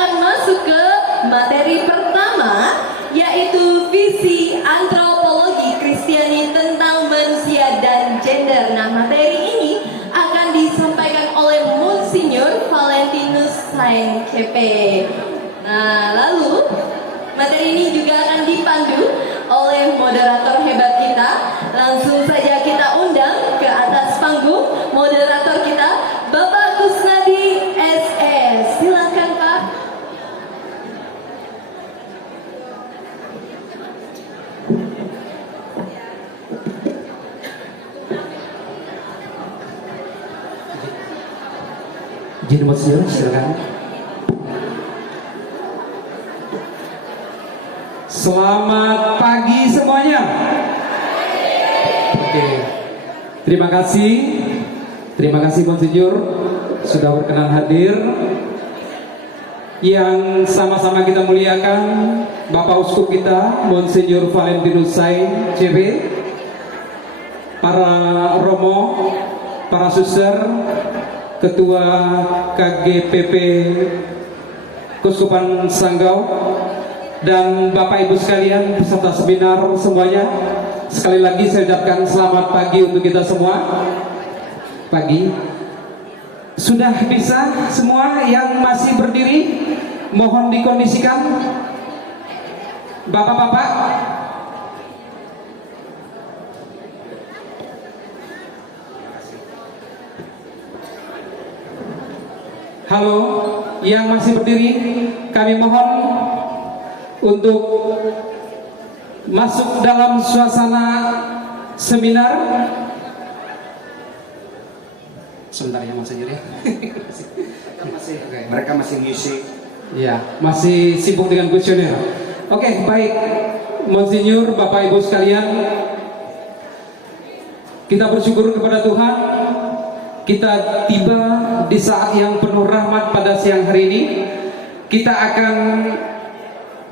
akan masuk ke materi pertama, yaitu visi antropologi Kristiani tentang manusia dan gender. Nah, materi ini akan disampaikan oleh Monsinyur Valentinus Sain CP. Nah, lalu materi ini juga akan dipandu oleh moderator hebat kita. Langsung saja kita undang ke atas panggung moderator kita, Bapak Kusnadi SS. Silakan, Pak. Jadi Monsinyur, silakan. Selamat pagi semuanya. Oke. Terima kasih Monsinyur sudah berkenan hadir. Yang sama-sama kita muliakan Bapak Uskup kita, Monsinyur Valentinus Sain CP, para romo, para suster, Ketua KGPP Keuskupan Sanggau, dan Bapak Ibu sekalian peserta seminar semuanya. Sekali lagi saya ucapkan selamat pagi untuk kita semua. Pagi. Sudah bisa semua yang masih berdiri? Mohon dikondisikan. Bapak-bapak. Halo, yang masih berdiri, kami mohon untuk masuk dalam suasana seminar. Sebentar ya Monsinyur ya. Mereka masih ngisi. Ya, masih sibuk dengan kuesioner. Oke, baik Monsinyur, Bapak Ibu sekalian, kita bersyukur kepada Tuhan. Kita tiba di saat yang penuh rahmat pada siang hari ini. Kita akan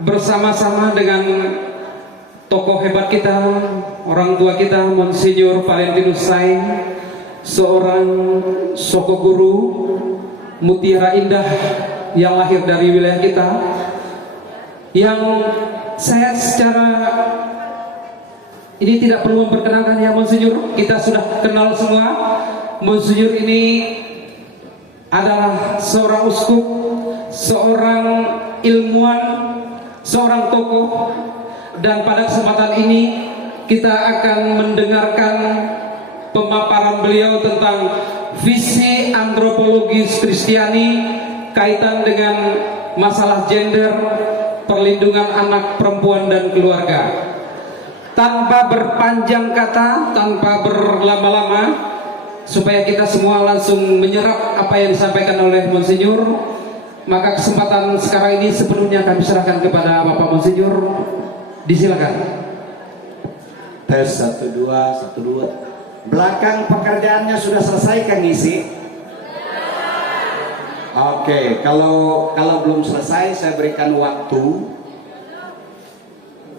bersama-sama dengan tokoh hebat kita, orang tua kita, Monsinyur Valentinus Sain, seorang soko guru mutiara indah yang lahir dari wilayah kita, yang saya secara ini tidak perlu memperkenalkan ya Monsinyur, kita sudah kenal semua. Monsinyur ini adalah seorang uskup, seorang ilmuwan, seorang tokoh, dan pada kesempatan ini kita akan mendengarkan pemaparan beliau tentang visi antropologis Kristiani kaitan dengan masalah gender, perlindungan anak, perempuan, dan keluarga. Tanpa berpanjang kata, tanpa berlama-lama, supaya kita semua langsung menyerap apa yang disampaikan oleh Monsinyur, maka kesempatan sekarang ini sepenuhnya kami serahkan kepada Bapak Monsinyur. Disilakan. Tes 1 2 1 2. Belakang pekerjaannya sudah selesai Kang Isi? Oke, kalau belum selesai saya berikan waktu.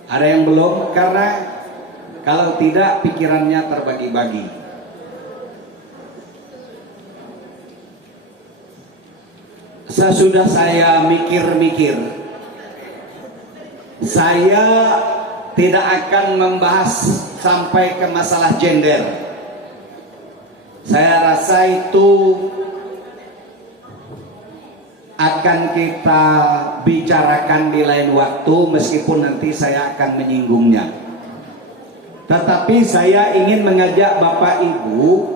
Ada yang belum? Karena kalau tidak pikirannya terbagi-bagi. Sesudah saya mikir-mikir, saya tidak akan membahas sampai ke masalah gender. Saya rasa itu akan kita bicarakan di lain waktu, meskipun nanti saya akan menyinggungnya. Tetapi saya ingin mengajak Bapak Ibu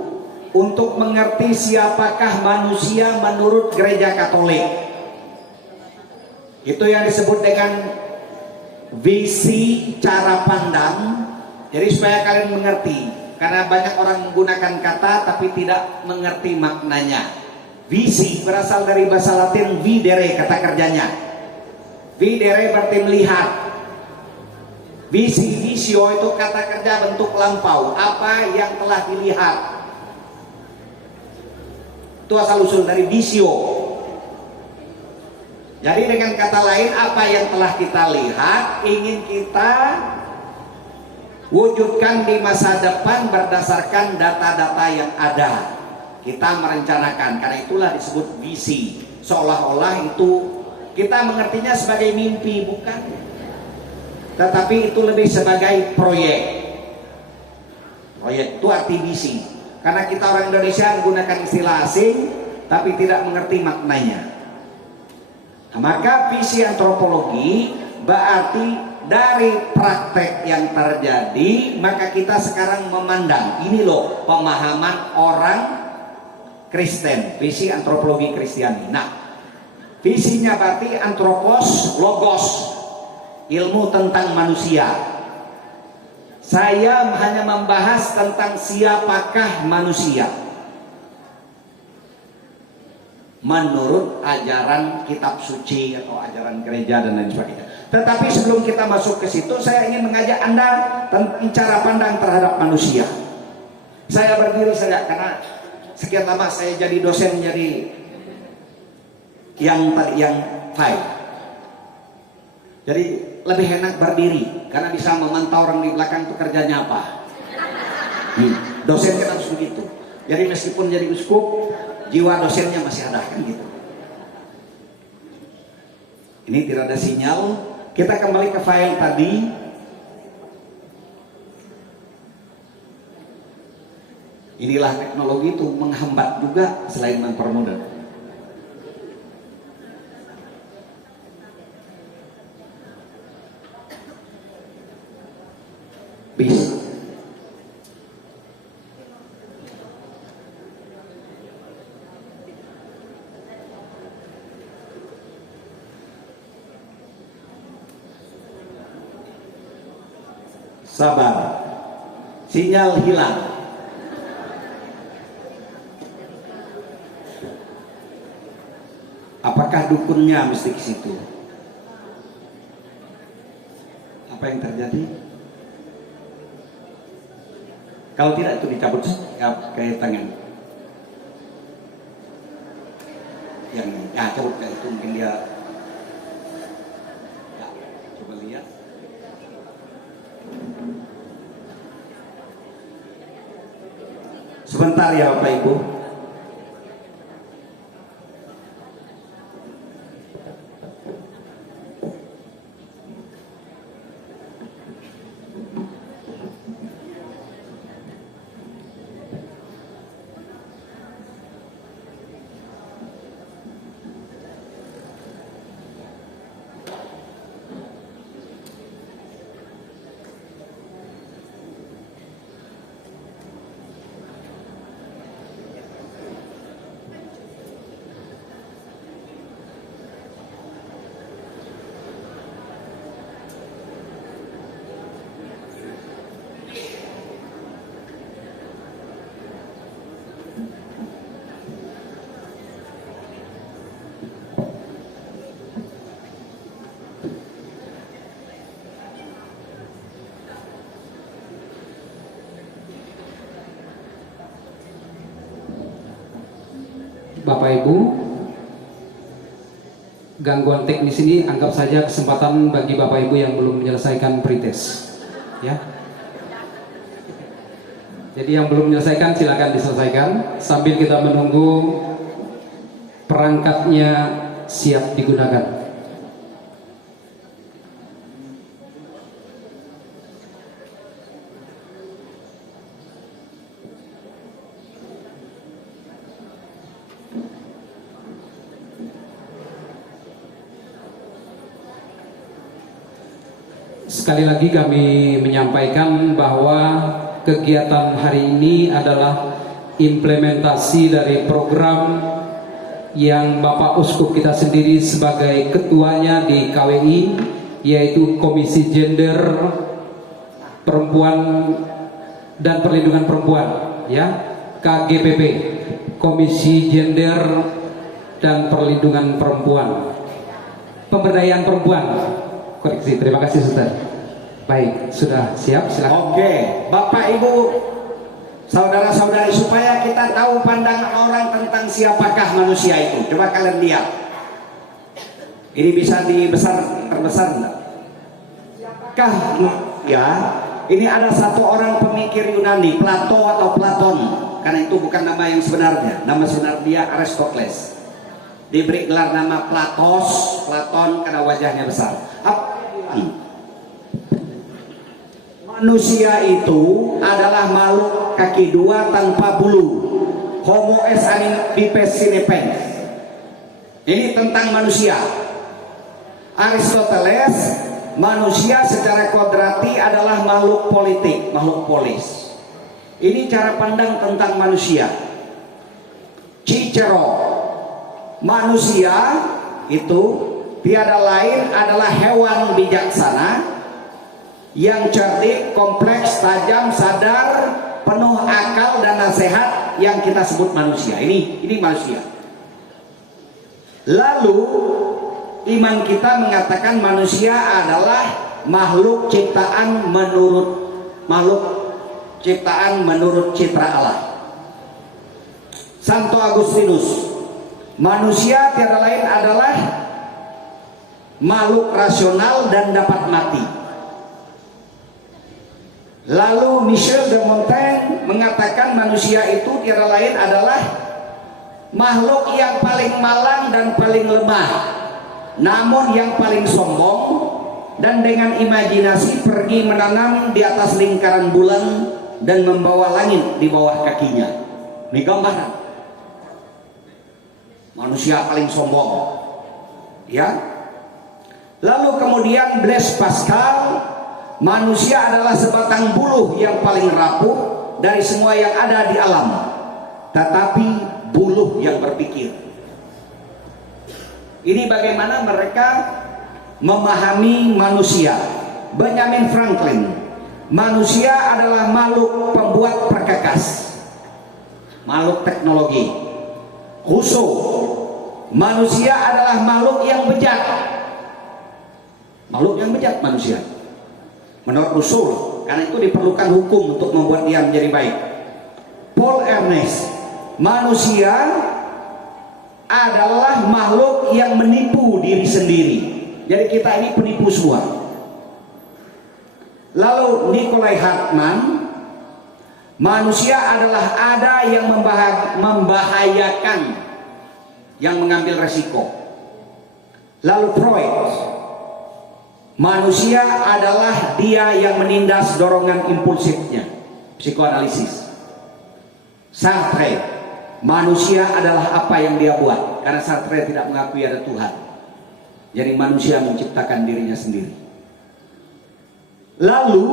untuk mengerti siapakah manusia menurut Gereja Katolik. Itu yang disebut dengan visi cara pandang. Jadi supaya kalian mengerti, karena banyak orang menggunakan kata tapi tidak mengerti maknanya. Visi berasal dari bahasa Latin videre, kata kerjanya. Videre berarti melihat. Visi, visio itu kata kerja bentuk lampau, apa yang telah dilihat. Itu asal usul dari visio. Jadi dengan kata lain, apa yang telah kita lihat ingin kita wujudkan di masa depan berdasarkan data-data yang ada. Kita merencanakan, karena itulah disebut visi. Seolah-olah itu Kita mengertinya sebagai mimpi, bukan? Tetapi itu lebih sebagai proyek. Proyek itu arti visi. Karena kita orang Indonesia menggunakan istilah asing, tapi tidak mengerti maknanya. Nah, maka visi antropologi berarti dari praktek yang terjadi, maka kita sekarang memandang. Ini loh pemahaman orang Kristen, visi antropologi Kristiani. Nah, visinya berarti antropos, logos, ilmu tentang manusia. Saya hanya membahas tentang siapakah manusia menurut ajaran kitab suci atau ajaran gereja dan lain sebagainya. Tetapi sebelum kita masuk ke situ, saya ingin mengajak Anda tentang cara pandang terhadap manusia. Saya berdiri saja karena sekian lama saya jadi dosen, jadi yang five. Jadi lebih enak berdiri karena bisa memantau orang di belakang itu kerjanya apa. Dosen kan harus begitu. Jadi meskipun jadi uskup, jiwa dosennya masih ada kan gitu. Ini tidak ada sinyal. Kita kembali ke file tadi. Inilah teknologi itu menghambat juga selain mempermudah. Bisa. Sabar. Sinyal hilang. Apakah dukunnya mesti ke situ? Apa yang terjadi? Kalau tidak itu dicabut kayak tangan. Yang cabut kayak itu mungkin dia. Ya, coba lihat. Sebentar ya Bapak Ibu. Bapak Ibu, gangguan teknis ini anggap saja kesempatan bagi Bapak Ibu yang belum menyelesaikan pretest, ya. Jadi yang belum menyelesaikan silakan diselesaikan sambil kita menunggu perangkatnya siap digunakan. Sekali lagi kami menyampaikan bahwa kegiatan hari ini adalah implementasi dari program yang Bapak Uskup kita sendiri sebagai ketuanya di KWI, yaitu Komisi Gender, Perempuan dan Perlindungan Perempuan, ya, KGPP, Komisi Gender dan Perlindungan Perempuan, Pemberdayaan Perempuan. Koreksi, terima kasih Ustaz. Baik, sudah siap, silakan. Oke, Bapak Ibu, saudara-saudari, supaya kita tahu pandangan orang tentang siapakah manusia itu. Coba kalian lihat. Ini bisa terbesar enggak? Siapakah ya? Ini ada satu orang pemikir Yunani, Plato atau Platon. Karena itu bukan nama yang sebenarnya. Nama sebenar dia Aristoteles. diberi gelar nama Platon karena wajahnya besar. Apa? Manusia itu adalah makhluk kaki dua tanpa bulu. Homo bipes sinepens. Ini tentang manusia. Aristoteles, manusia secara kodrati adalah makhluk politik, makhluk polis. Ini cara pandang tentang manusia. Cicero, manusia itu tiada lain adalah hewan bijaksana yang cerdik, kompleks, tajam, sadar, penuh akal dan nasihat yang kita sebut manusia. Ini manusia. Lalu iman kita mengatakan manusia adalah makhluk ciptaan menurut citra Allah. Santo Agustinus, manusia tiada lain adalah makhluk rasional dan dapat mati. Lalu Michel de Montaigne mengatakan manusia itu tiada lain adalah makhluk yang paling malang dan paling lemah, namun yang paling sombong dan dengan imajinasi pergi menanam di atas lingkaran bulan dan membawa langit di bawah kakinya. Ini gambaran manusia paling sombong, ya. Lalu kemudian Blaise Pascal, manusia adalah sebatang buluh yang paling rapuh dari semua yang ada di alam, tetapi buluh yang berpikir. Ini bagaimana mereka memahami manusia. Benjamin Franklin, manusia adalah makhluk pembuat perkakas, makhluk teknologi. Rousseau, manusia adalah makhluk yang bejat, makhluk yang bejat manusia. Menurut Rousseau, karena itu diperlukan hukum untuk membuat dia menjadi baik. Paul Ernest, manusia adalah makhluk yang menipu diri sendiri. Jadi kita ini penipu semua. Lalu Nikolai Hartmann, manusia adalah ada yang membahayakan, yang mengambil resiko. Lalu Freud, manusia adalah dia yang menindas dorongan impulsifnya, psikoanalisis. Sartre, manusia adalah apa yang dia buat, karena Sartre tidak mengakui ada Tuhan. Jadi manusia menciptakan dirinya sendiri. Lalu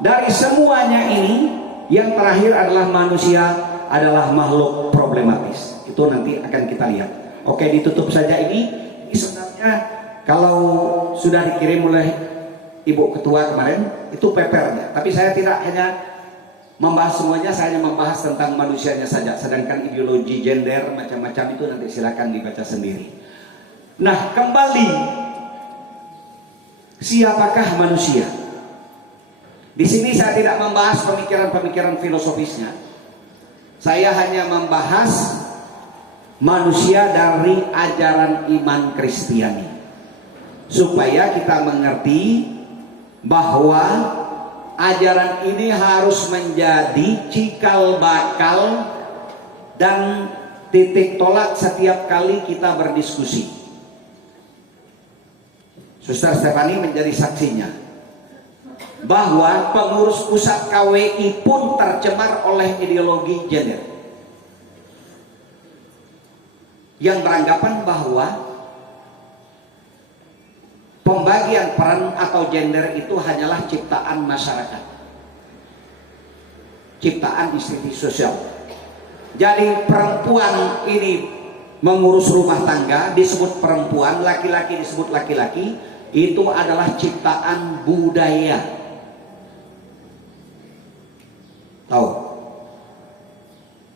dari semuanya ini, yang terakhir adalah manusia adalah makhluk problematis. Itu nanti akan kita lihat. Oke, ditutup saja ini. Ini sebenarnya kalau sudah dikirim oleh Ibu Ketua kemarin, itu papernya. Tapi saya tidak hanya membahas semuanya, saya hanya membahas tentang manusianya saja. Sedangkan ideologi gender macam-macam itu nanti silakan dibaca sendiri. Nah, kembali, siapakah manusia? Di sini saya tidak membahas pemikiran-pemikiran filosofisnya. Saya hanya membahas manusia dari ajaran iman Kristiani, supaya kita mengerti bahwa ajaran ini harus menjadi cikal bakal dan titik tolak setiap kali kita berdiskusi. Suster Stefani menjadi saksinya bahwa pengurus pusat KWI pun tercemar oleh ideologi gender yang beranggapan bahwa pembagian peran atau gender itu hanyalah ciptaan masyarakat, ciptaan institusi sosial. Jadi perempuan ini mengurus rumah tangga disebut perempuan, laki-laki disebut laki-laki, itu adalah ciptaan budaya. Tahu?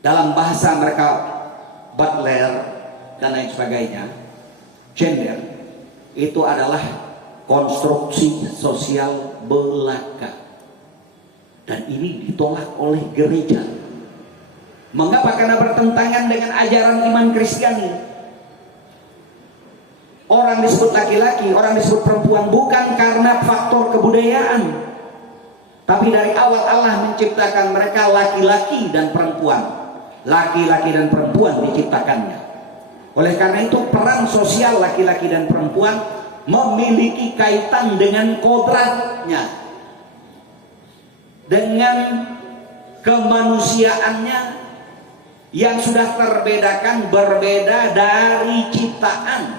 Dalam bahasa mereka Butler dan lain sebagainya, gender itu adalah konstruksi sosial belaka, dan ini ditolak oleh gereja. Mengapa? Karena bertentangan dengan ajaran iman Kristiani. Orang disebut laki-laki, orang disebut perempuan bukan karena faktor kebudayaan, tapi dari awal Allah menciptakan mereka laki-laki dan perempuan. Laki-laki dan perempuan diciptakannya. Oleh karena itu peran sosial laki-laki dan perempuan memiliki kaitan dengan kodratnya, dengan kemanusiaannya yang sudah terbedakan, berbeda dari ciptaan.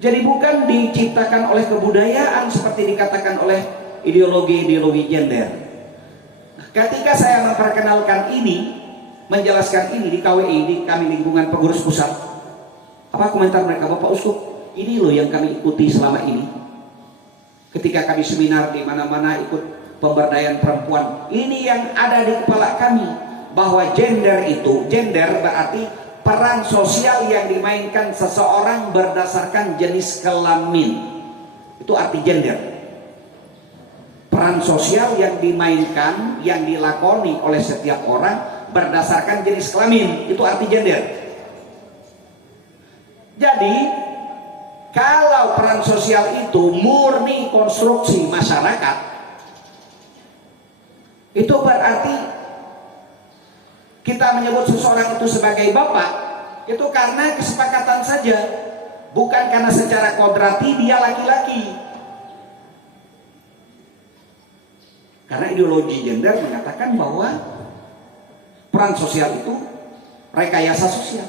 Jadi bukan diciptakan oleh kebudayaan seperti dikatakan oleh ideologi-ideologi gender. Ketika saya memperkenalkan ini, menjelaskan ini di KWI, di kami lingkungan pengurus pusat, apa komentar mereka? Bapak Uskup, ini loh yang kami ikuti selama ini. Ketika kami seminar di mana-mana ikut pemberdayaan perempuan, ini yang ada di kepala kami, bahwa gender itu, gender berarti peran sosial yang dimainkan seseorang berdasarkan jenis kelamin. Itu arti gender. Peran sosial yang dimainkan, yang dilakoni oleh setiap orang berdasarkan jenis kelamin. Itu arti gender. Jadi kalau peran sosial itu murni konstruksi masyarakat, itu berarti kita menyebut seseorang itu sebagai bapak, itu karena kesepakatan saja, bukan karena secara kodrati dia laki-laki. Karena ideologi gender mengatakan bahwa peran sosial itu rekayasa sosial.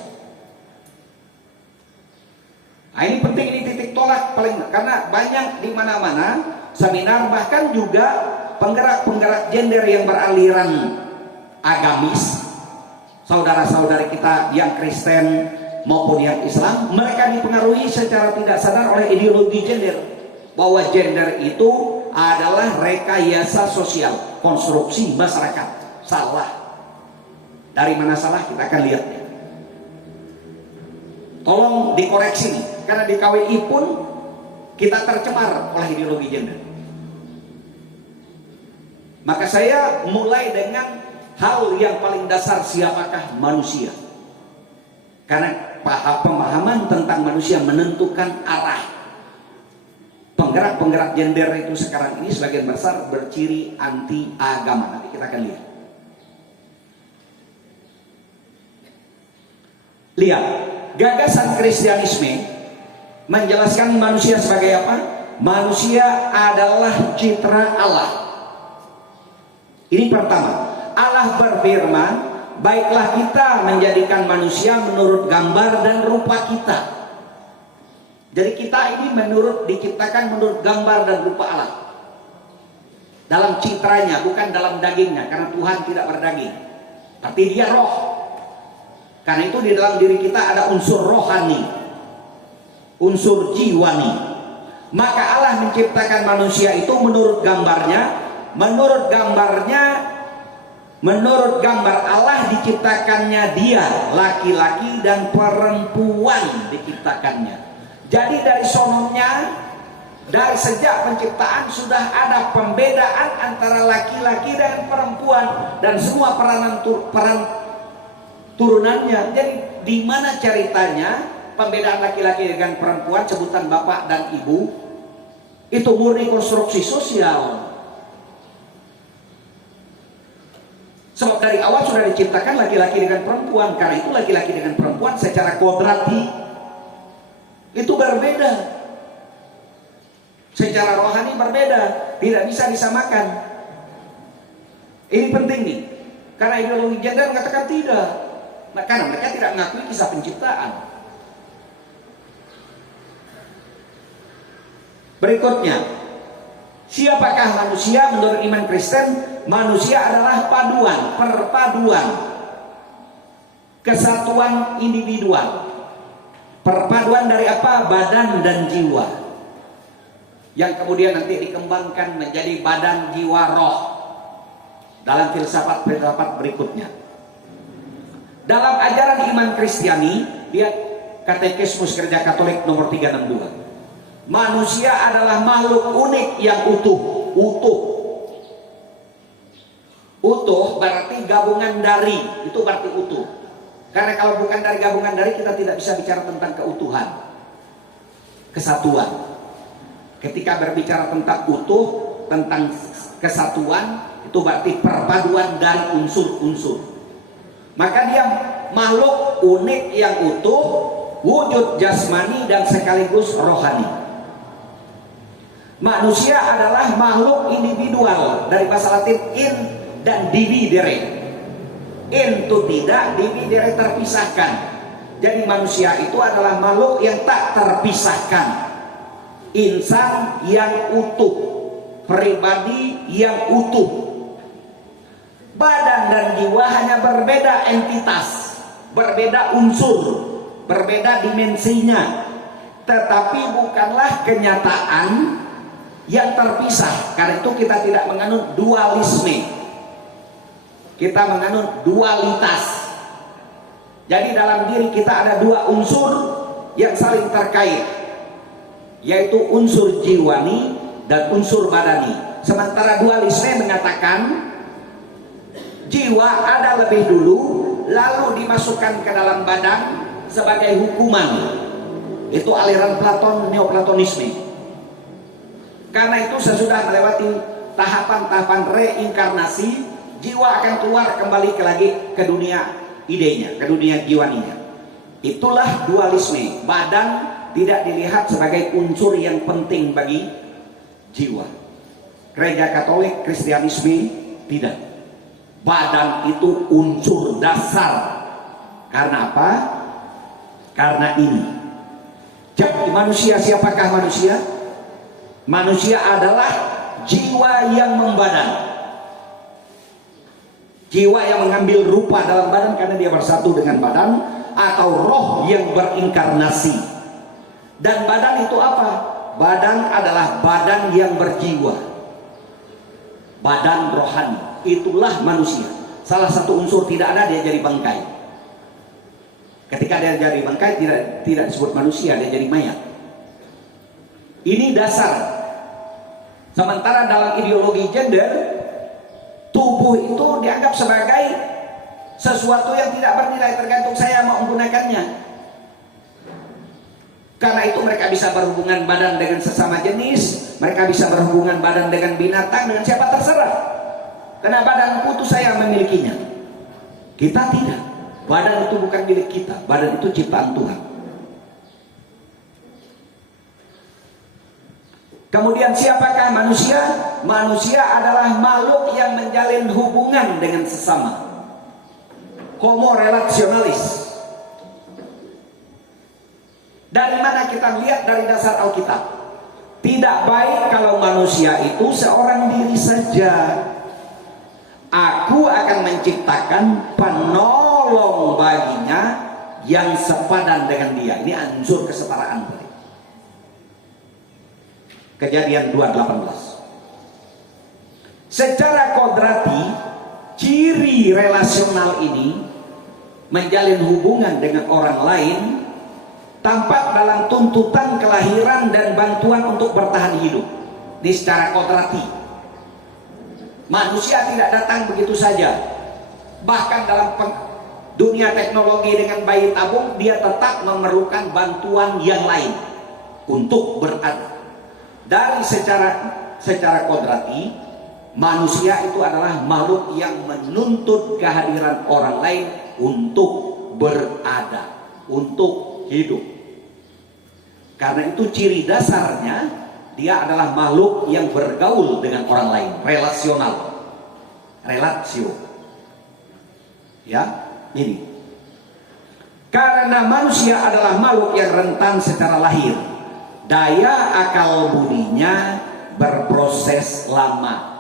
Nah, ini penting, ini titik tolak paling, karena banyak di mana-mana seminar, bahkan juga penggerak-penggerak gender yang beraliran agamis, saudara-saudari kita yang Kristen maupun yang Islam, mereka dipengaruhi secara tidak sadar oleh ideologi gender, bahwa gender itu adalah rekayasa sosial, konstruksi masyarakat. Salah. Dari mana salah kita akan lihat. Tolong dikoreksi nih, karena di KWI pun kita tercemar oleh ideologi gender. Maka saya mulai dengan hal yang paling dasar, siapakah manusia? Karena pemahaman tentang manusia menentukan arah. Penggerak-penggerak gender itu sekarang ini sebagian besar berciri anti agama. Nanti kita akan lihat. Lihat, gagasan Kristianisme menjelaskan manusia sebagai apa? Manusia adalah citra Allah. Ini pertama. Allah berfirman, baiklah kita menjadikan manusia menurut gambar dan rupa kita. Jadi kita ini diciptakan menurut gambar dan rupa Allah. Dalam citranya, bukan dalam dagingnya, karena Tuhan tidak berdaging. Arti dia roh. Karena itu di dalam diri kita ada unsur rohani, unsur jiwani. Maka Allah menciptakan manusia itu menurut gambarnya. Menurut gambar Allah diciptakannya dia, laki-laki dan perempuan diciptakannya. Jadi dari sononya, dari sejak penciptaan sudah ada pembedaan antara laki-laki dan perempuan dan semua peran turunannya. Jadi di mana ceritanya pembedaan laki-laki dengan perempuan, sebutan bapak dan ibu, itu murni konstruksi sosial. Sebab dari awal sudah diciptakan laki-laki dengan perempuan. Karena itu laki-laki dengan perempuan secara kodrati itu berbeda. Secara rohani berbeda, tidak bisa disamakan. Ini penting nih. Karena ideologi gender mengatakan tidak. Karena mereka tidak mengakui kisah penciptaan. Berikutnya, siapakah manusia menurut iman Kristen? Manusia adalah perpaduan, kesatuan individual. Perpaduan dari apa? Badan dan jiwa. Yang kemudian nanti dikembangkan menjadi badan, jiwa, roh. Dalam filsafat berikutnya. Dalam ajaran iman Kristiani, lihat Katekismus Gereja Katolik nomor 362. Manusia adalah makhluk unik yang utuh. Utuh berarti gabungan dari, itu berarti utuh. Karena kalau bukan dari gabungan dari, kita tidak bisa bicara tentang keutuhan, kesatuan. Ketika berbicara tentang utuh, tentang kesatuan, itu berarti perpaduan dari unsur-unsur. Maka dia makhluk unik yang utuh, wujud jasmani dan sekaligus rohani. Manusia adalah makhluk individual, dari bahasa Latin in dan dividere. In itu tidak, dividere terpisahkan. Jadi manusia itu adalah makhluk yang tak terpisahkan, insan yang utuh, pribadi yang utuh. Badan dan jiwa hanya berbeda entitas, berbeda unsur, berbeda dimensinya, tetapi bukanlah kenyataan yang terpisah. Karena itu kita tidak menganut dualisme, kita menganut dualitas. Jadi dalam diri kita ada dua unsur yang saling terkait, yaitu unsur jiwani dan unsur badani. Sementara dualisme mengatakan jiwa ada lebih dulu, lalu dimasukkan ke dalam badan sebagai hukuman. Itu aliran Platon, Neoplatonisme. Karena itu sesudah melewati tahapan-tahapan reinkarnasi, jiwa akan keluar kembali lagi ke dunia idenya, ke dunia jiwaninya. Itulah dualisme. Badan tidak dilihat sebagai unsur yang penting bagi jiwa. Gereja Katolik, Kristianisme tidak. Badan itu unsur dasar. Karena apa? Karena ini. Jadi manusia, siapakah manusia? Manusia adalah jiwa yang membadan. Jiwa yang mengambil rupa dalam badan karena dia bersatu dengan badan, atau roh yang berinkarnasi. Dan badan itu apa? Badan adalah badan yang berjiwa, badan rohani. Itulah manusia. Salah satu unsur tidak ada, dia jadi bangkai. Ketika dia jadi bangkai, tidak disebut manusia, dia jadi mayat. Ini dasar. Sementara dalam ideologi gender, tubuh itu dianggap sebagai sesuatu yang tidak bernilai, tergantung saya mau menggunakannya. Karena itu mereka bisa berhubungan badan dengan sesama jenis, mereka bisa berhubungan badan dengan binatang, dengan siapa terserah. Karena badan itu saya memilikinya. Kita tidak. Badan itu bukan milik kita, badan itu ciptaan Tuhan. Kemudian siapakah manusia? Manusia adalah makhluk yang menjalin hubungan dengan sesama. Homo relationalis. Dari mana kita lihat? Dari dasar Alkitab. Tidak baik kalau manusia itu seorang diri saja. Aku akan menciptakan penolong baginya yang sepadan dengan dia. Ini unsur kesetaraan. Kejadian 2:18. Secara kodrati, ciri relasional ini menjalin hubungan dengan orang lain tampak dalam tuntutan kelahiran dan bantuan untuk bertahan hidup. Ini secara kodrati. Manusia tidak datang begitu saja. Bahkan dalam dunia teknologi dengan bayi tabung, dia tetap memerlukan bantuan yang lain untuk berada. Dari secara kodrati, manusia itu adalah makhluk yang menuntut kehadiran orang lain untuk berada, untuk hidup. Karena itu ciri dasarnya, dia adalah makhluk yang bergaul dengan orang lain, relasional, relatio. Ya, ini. Karena manusia adalah makhluk yang rentan secara lahir, daya akal budinya berproses lama.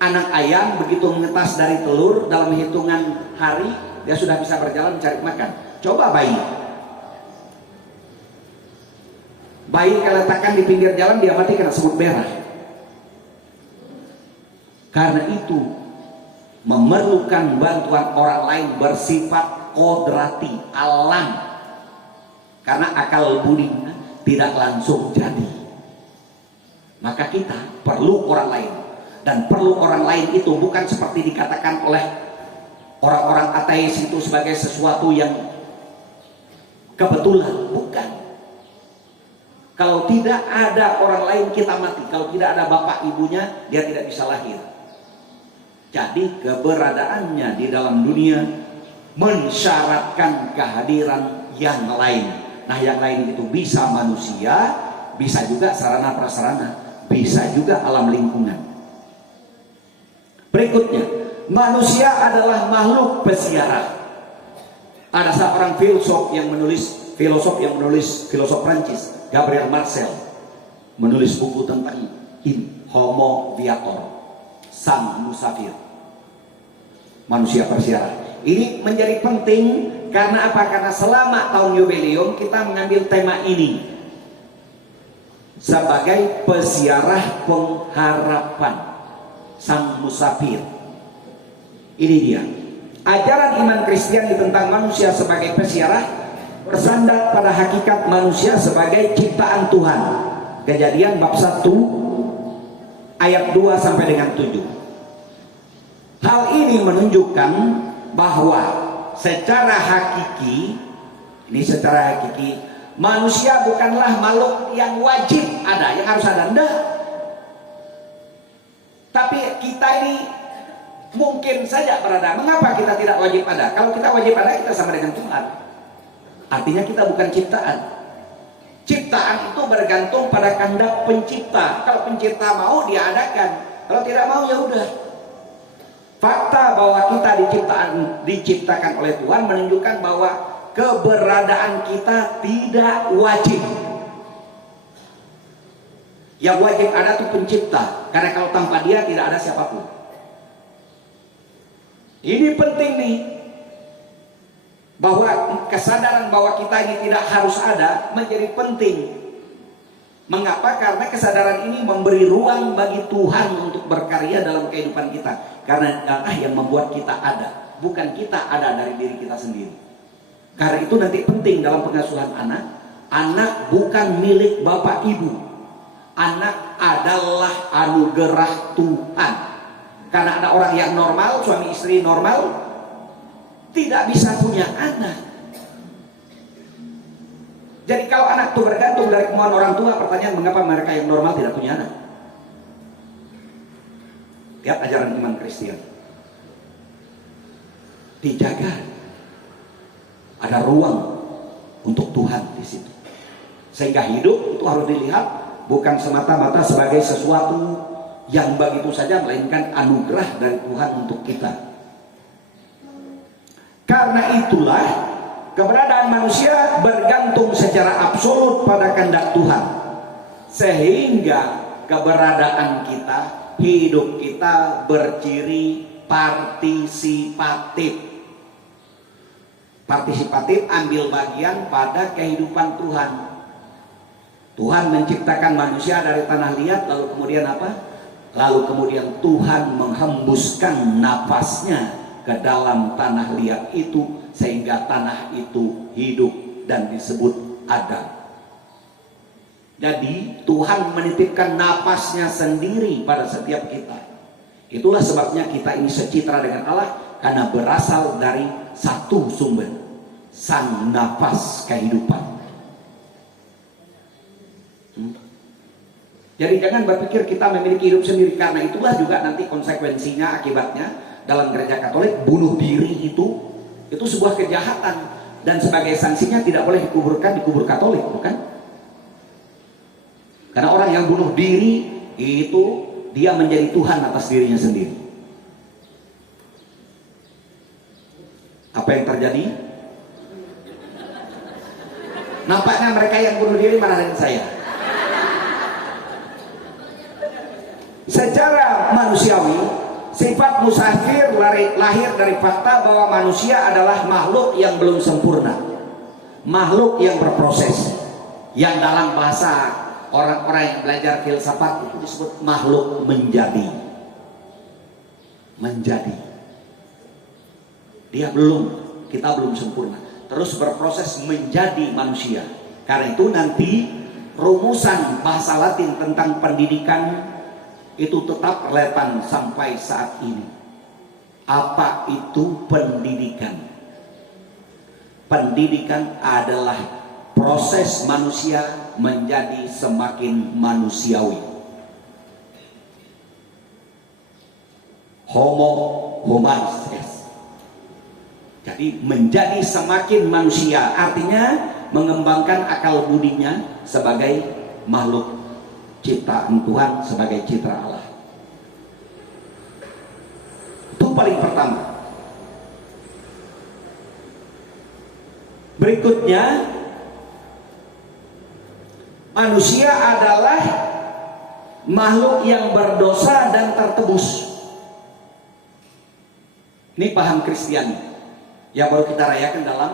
Anak ayam begitu menetas dari telur, dalam hitungan hari dia sudah bisa berjalan mencari makan. Coba bayi. Bayi kalau letakkan di pinggir jalan, dia mati kena semut merah. Karena itu memerlukan bantuan orang lain bersifat kodrati, alam. Karena akal budinya tidak langsung jadi. Maka kita perlu orang lain. Dan perlu orang lain itu bukan seperti dikatakan oleh orang-orang ateis itu sebagai sesuatu yang kebetulan. Bukan. Kalau tidak ada orang lain kita mati. Kalau tidak ada bapak ibunya, dia tidak bisa lahir. Jadi keberadaannya di dalam dunia mensyaratkan kehadiran yang lain. Nah, yang lain itu bisa manusia, bisa juga sarana prasarana, bisa juga alam lingkungan. Berikutnya, manusia adalah makhluk pesiarah. Ada seorang filosof yang menulis filosof Prancis, Gabriel Marcel, menulis buku tentang ini, Homo Viator, sang musafir, manusia pesiarah. Ini menjadi penting karena apa? Karena selama tahun jubileum kita mengambil tema ini sebagai pesiarah pengharapan, sang musafir. Ini dia ajaran iman Kristiani tentang manusia sebagai pesiarah, bersandar pada hakikat manusia sebagai ciptaan Tuhan. Kejadian bab 1 ayat 2 sampai dengan 7. Hal ini menunjukkan bahwa secara hakiki manusia bukanlah makhluk yang wajib ada, yang harus ada, enggak. Tapi kita ini mungkin saja berada. Mengapa kita tidak wajib ada? Kalau kita wajib ada, kita sama dengan Tuhan. Artinya kita bukan ciptaan. Ciptaan itu bergantung pada kehendak pencipta. Kalau pencipta mau, dia adakan. Kalau tidak mau, ya udah. Fakta bahwa kita diciptakan oleh Tuhan menunjukkan bahwa keberadaan kita tidak wajib. Yang wajib ada itu pencipta, karena kalau tanpa dia tidak ada siapapun. Ini penting nih, bahwa kesadaran bahwa kita ini tidak harus ada menjadi penting. Mengapa? Karena kesadaran ini memberi ruang bagi Tuhan untuk berkarya dalam kehidupan kita. Karena Allah yang membuat kita ada, bukan kita ada dari diri kita sendiri. Karena itu nanti penting dalam pengasuhan anak. Anak bukan milik bapak ibu. Anak adalah anugerah Tuhan. Karena ada orang yang normal, suami istri normal, tidak bisa punya anak. Jadi kalau anak itu bergantung dari kemauan orang tua, pertanyaan mengapa mereka yang normal tidak punya anak? Lihat ajaran iman Kristen. Dijaga. Ada ruang untuk Tuhan di situ. Sehingga hidup itu harus dilihat bukan semata-mata sebagai sesuatu yang begitu saja, melainkan anugerah dari Tuhan untuk kita. Karena itulah keberadaan manusia bergantung secara absolut pada kehendak Tuhan. Sehingga keberadaan kita, hidup kita berciri partisipatif. Partisipatif, ambil bagian pada kehidupan Tuhan. Tuhan menciptakan manusia dari tanah liat, lalu kemudian apa? Lalu kemudian Tuhan menghembuskan napasnya ke dalam tanah liat itu, sehingga tanah itu hidup dan disebut ada. Jadi Tuhan menitipkan napasnya sendiri pada setiap kita. Itulah sebabnya kita ini secitra dengan Allah, karena berasal dari satu sumber, sang napas kehidupan. Jadi jangan berpikir kita memiliki hidup sendiri, karena itulah juga nanti konsekuensinya, akibatnya dalam gereja Katolik, bunuh diri itu sebuah kejahatan, dan sebagai sanksinya tidak boleh dikuburkan di kubur Katolik, bukan? Karena orang yang bunuh diri itu dia menjadi Tuhan atas dirinya sendiri. Apa yang terjadi? Nampaknya mereka yang bunuh diri marahin saya. Secara manusiawi, sifat musafir lahir dari fakta bahwa manusia adalah makhluk yang belum sempurna, makhluk yang berproses, yang dalam bahasa orang-orang yang belajar filsafat itu disebut makhluk menjadi. Kita belum sempurna, terus berproses menjadi manusia. Karena itu nanti rumusan bahasa Latin tentang pendidikan itu tetap relevan sampai saat ini. Apa itu pendidikan? Pendidikan adalah proses manusia menjadi semakin manusiawi. homo humanus est. Jadi menjadi semakin manusia, artinya mengembangkan akal budinya sebagai makhluk ciptaan Tuhan, sebagai citra Allah. Itu paling pertama. Berikutnya, manusia adalah makhluk yang berdosa dan tertebus. Ini paham Kristiani yang baru kita rayakan dalam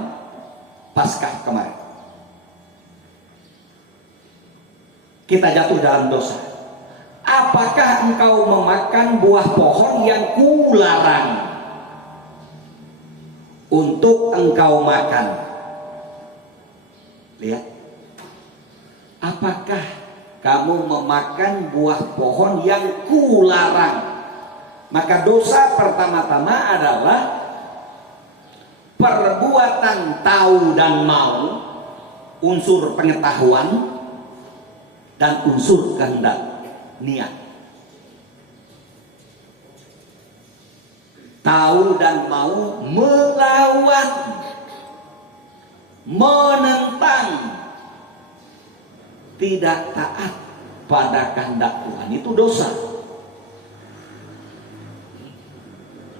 Paskah kemarin. Kita jatuh dalam dosa. Apakah engkau memakan buah pohon yang kularang untuk engkau makan? Lihat, apakah kamu memakan buah pohon yang kularang? Maka dosa pertama-tama adalah perbuatan tahu dan mau, unsur pengetahuan dan unsur kehendak, niat. Tahu dan mau melawan, menentang, tidak taat pada kehendak Tuhan, itu dosa.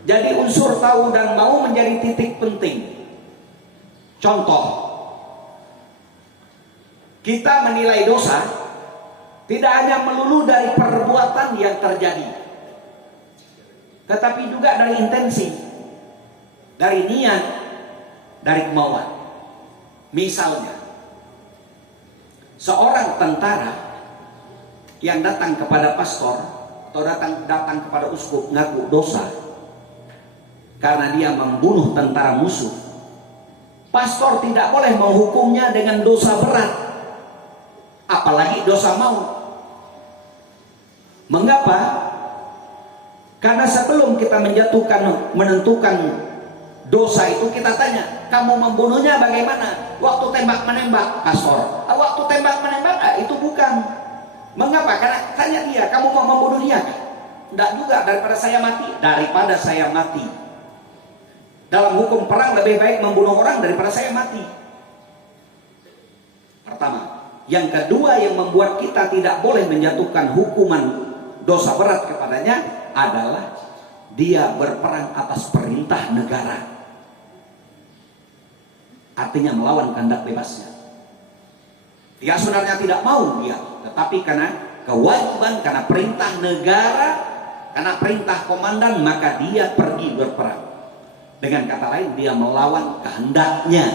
Jadi unsur tahu dan mau menjadi titik penting. Contoh, kita menilai dosa tidak hanya melulu dari perbuatan yang terjadi, tetapi juga dari intensi, dari niat, dari kemauan. Misalnya, seorang tentara yang datang kepada pastor atau datang kepada uskup ngaku dosa karena dia membunuh tentara musuh, pastor tidak boleh menghukumnya dengan dosa berat, apalagi dosa mau. Mengapa? Karena sebelum kita menentukan dosa itu, kita tanya, kamu membunuhnya bagaimana? Waktu tembak menembak, pastor. Waktu tembak menembak, itu bukan. Mengapa? Karena tanya dia, kamu mau membunuh dia? Tidak juga, daripada saya mati. Daripada saya mati. Dalam hukum perang lebih baik membunuh orang daripada saya mati. Pertama. Yang kedua yang membuat kita tidak boleh menjatuhkan hukuman dosa berat kepadanya adalah dia berperang atas perintah negara. Artinya melawan kehendak bebasnya. Dia sebenarnya tidak mau dia, tetapi karena kewajiban, karena perintah negara, karena perintah komandan, maka dia pergi berperang. Dengan kata lain, dia melawan kehendaknya,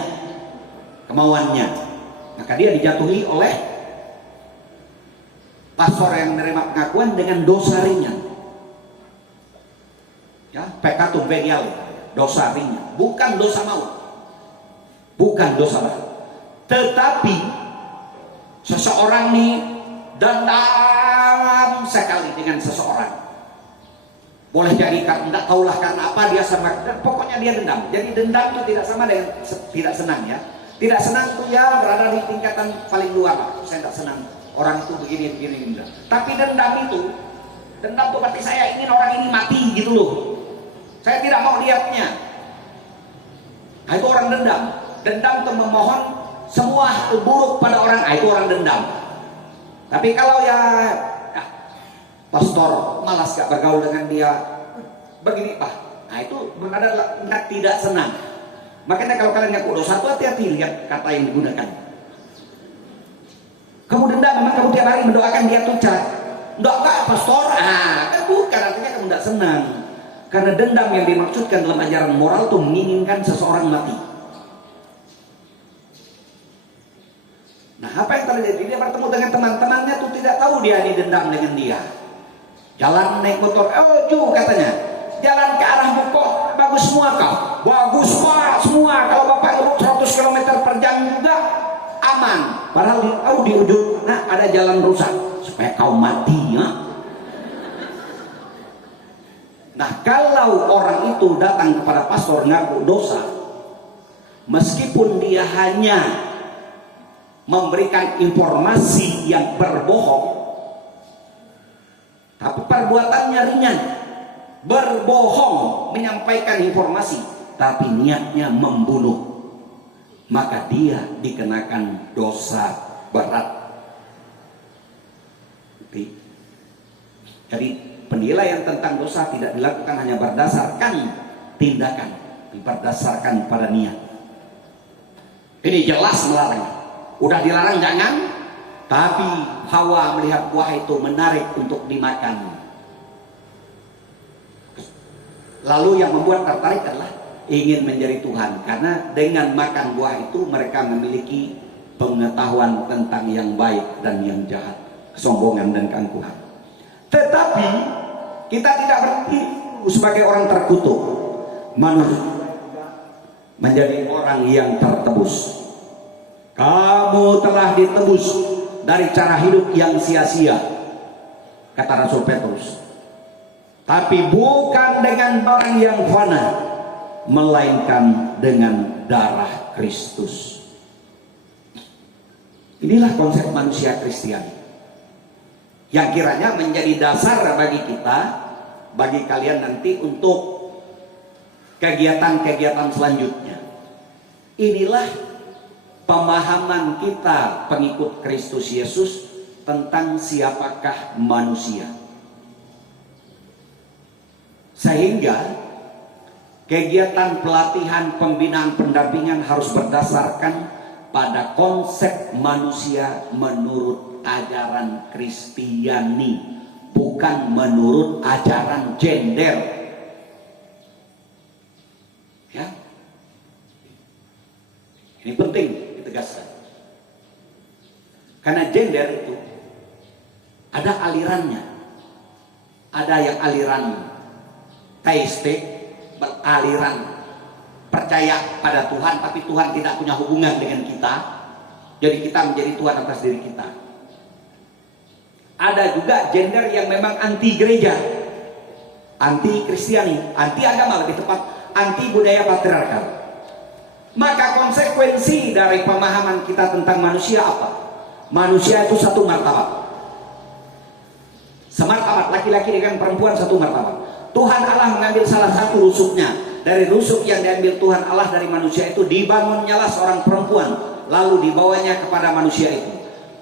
kemauannya. Maka dia dijatuhi oleh pastor yang menerima pengakuan dengan dosa ringan. Ya, peccatum veniale, dosa ringan, bukan dosa maut, bukan dosa berat. Tetapi seseorang nih dendam sekali dengan seseorang. Boleh jadi tidak tahulah karena apa dia sama, pokoknya dia dendam. Jadi dendam itu tidak sama dengan tidak senang ya. Tidak senang itu ya berada di tingkatan paling luar lah. Saya tidak senang orang itu begini. Tapi dendam itu berarti saya ingin orang ini mati gitu loh. Saya tidak mau lihatnya. Nah, itu orang dendam. Dendam itu memohon semua buruk pada orang. Nah, itu orang dendam. Tapi kalau ya pastor malas gak bergaul dengan dia, begini pak. Nah, itu berada tidak senang. Makanya kalau kalian ngaku dosa, hati-hati lihat kata yang digunakan. Kamu dendam, memang kamu tiap hari mendoakan dia tuh celak. Enggak pastor, kan bukan, artinya kamu tidak senang. Karena dendam yang dimaksudkan dalam ajaran moral itu menginginkan seseorang mati. Nah, apa yang terjadi? Dia bertemu dengan teman-temannya tuh tidak tahu dia dendam dengan dia. Jalan naik motor, katanya, jalan ke arah Bukok, bagus semua kau. Bagus pak semua, kalau bapak ngeruk 100 km per jam juga aman. Padahal di ujung ada jalan rusak supaya kau mati ya. Nah, kalau orang itu datang kepada pastor ngaku dosa, meskipun dia hanya memberikan informasi yang berbohong, tapi perbuatannya ringan, berbohong, menyampaikan informasi, tapi niatnya membunuh, maka dia dikenakan dosa berat. Jadi penilaian tentang dosa tidak dilakukan hanya berdasarkan tindakan, berdasarkan pada niat. Ini jelas melarang. Udah dilarang jangan, tapi Hawa melihat buah itu menarik untuk dimakan. Lalu yang membuat tertarik adalah ingin menjadi Tuhan, karena dengan makan buah itu mereka memiliki pengetahuan tentang yang baik dan yang jahat, kesombongan dan keangkuhan. Tetapi kita tidak berhenti sebagai orang terkutuk, manusia menjadi orang yang tertebus. Kamu telah ditebus dari cara hidup yang sia-sia, kata Rasul Petrus, tapi bukan dengan barang yang fana, melainkan dengan darah Kristus. Inilah konsep manusia Kristiani yang kiranya menjadi dasar bagi kita, bagi kalian nanti untuk kegiatan-kegiatan selanjutnya. Inilah pemahaman kita pengikut Kristus Yesus tentang siapakah manusia. Sehingga kegiatan pelatihan, pembinaan, pendampingan harus berdasarkan pada konsep manusia menurut ajaran Kristiani, bukan menurut ajaran gender. Ya, ini penting ditegaskan, karena gender itu ada alirannya. Ada yang aliran teistik, beraliran percaya pada Tuhan, tapi Tuhan tidak punya hubungan dengan kita, jadi kita menjadi Tuhan atas diri kita. Ada juga gender yang memang anti gereja, anti Kristiani, anti agama, lebih tepat anti budaya patriarkal. Maka konsekuensi dari pemahaman kita tentang manusia apa? Manusia itu satu martabat, semartabat, laki-laki dengan perempuan satu martabat. Tuhan Allah mengambil salah satu rusuknya. Dari rusuk yang diambil Tuhan Allah dari manusia itu, dibangunnyalah seorang perempuan, lalu dibawanya kepada manusia itu.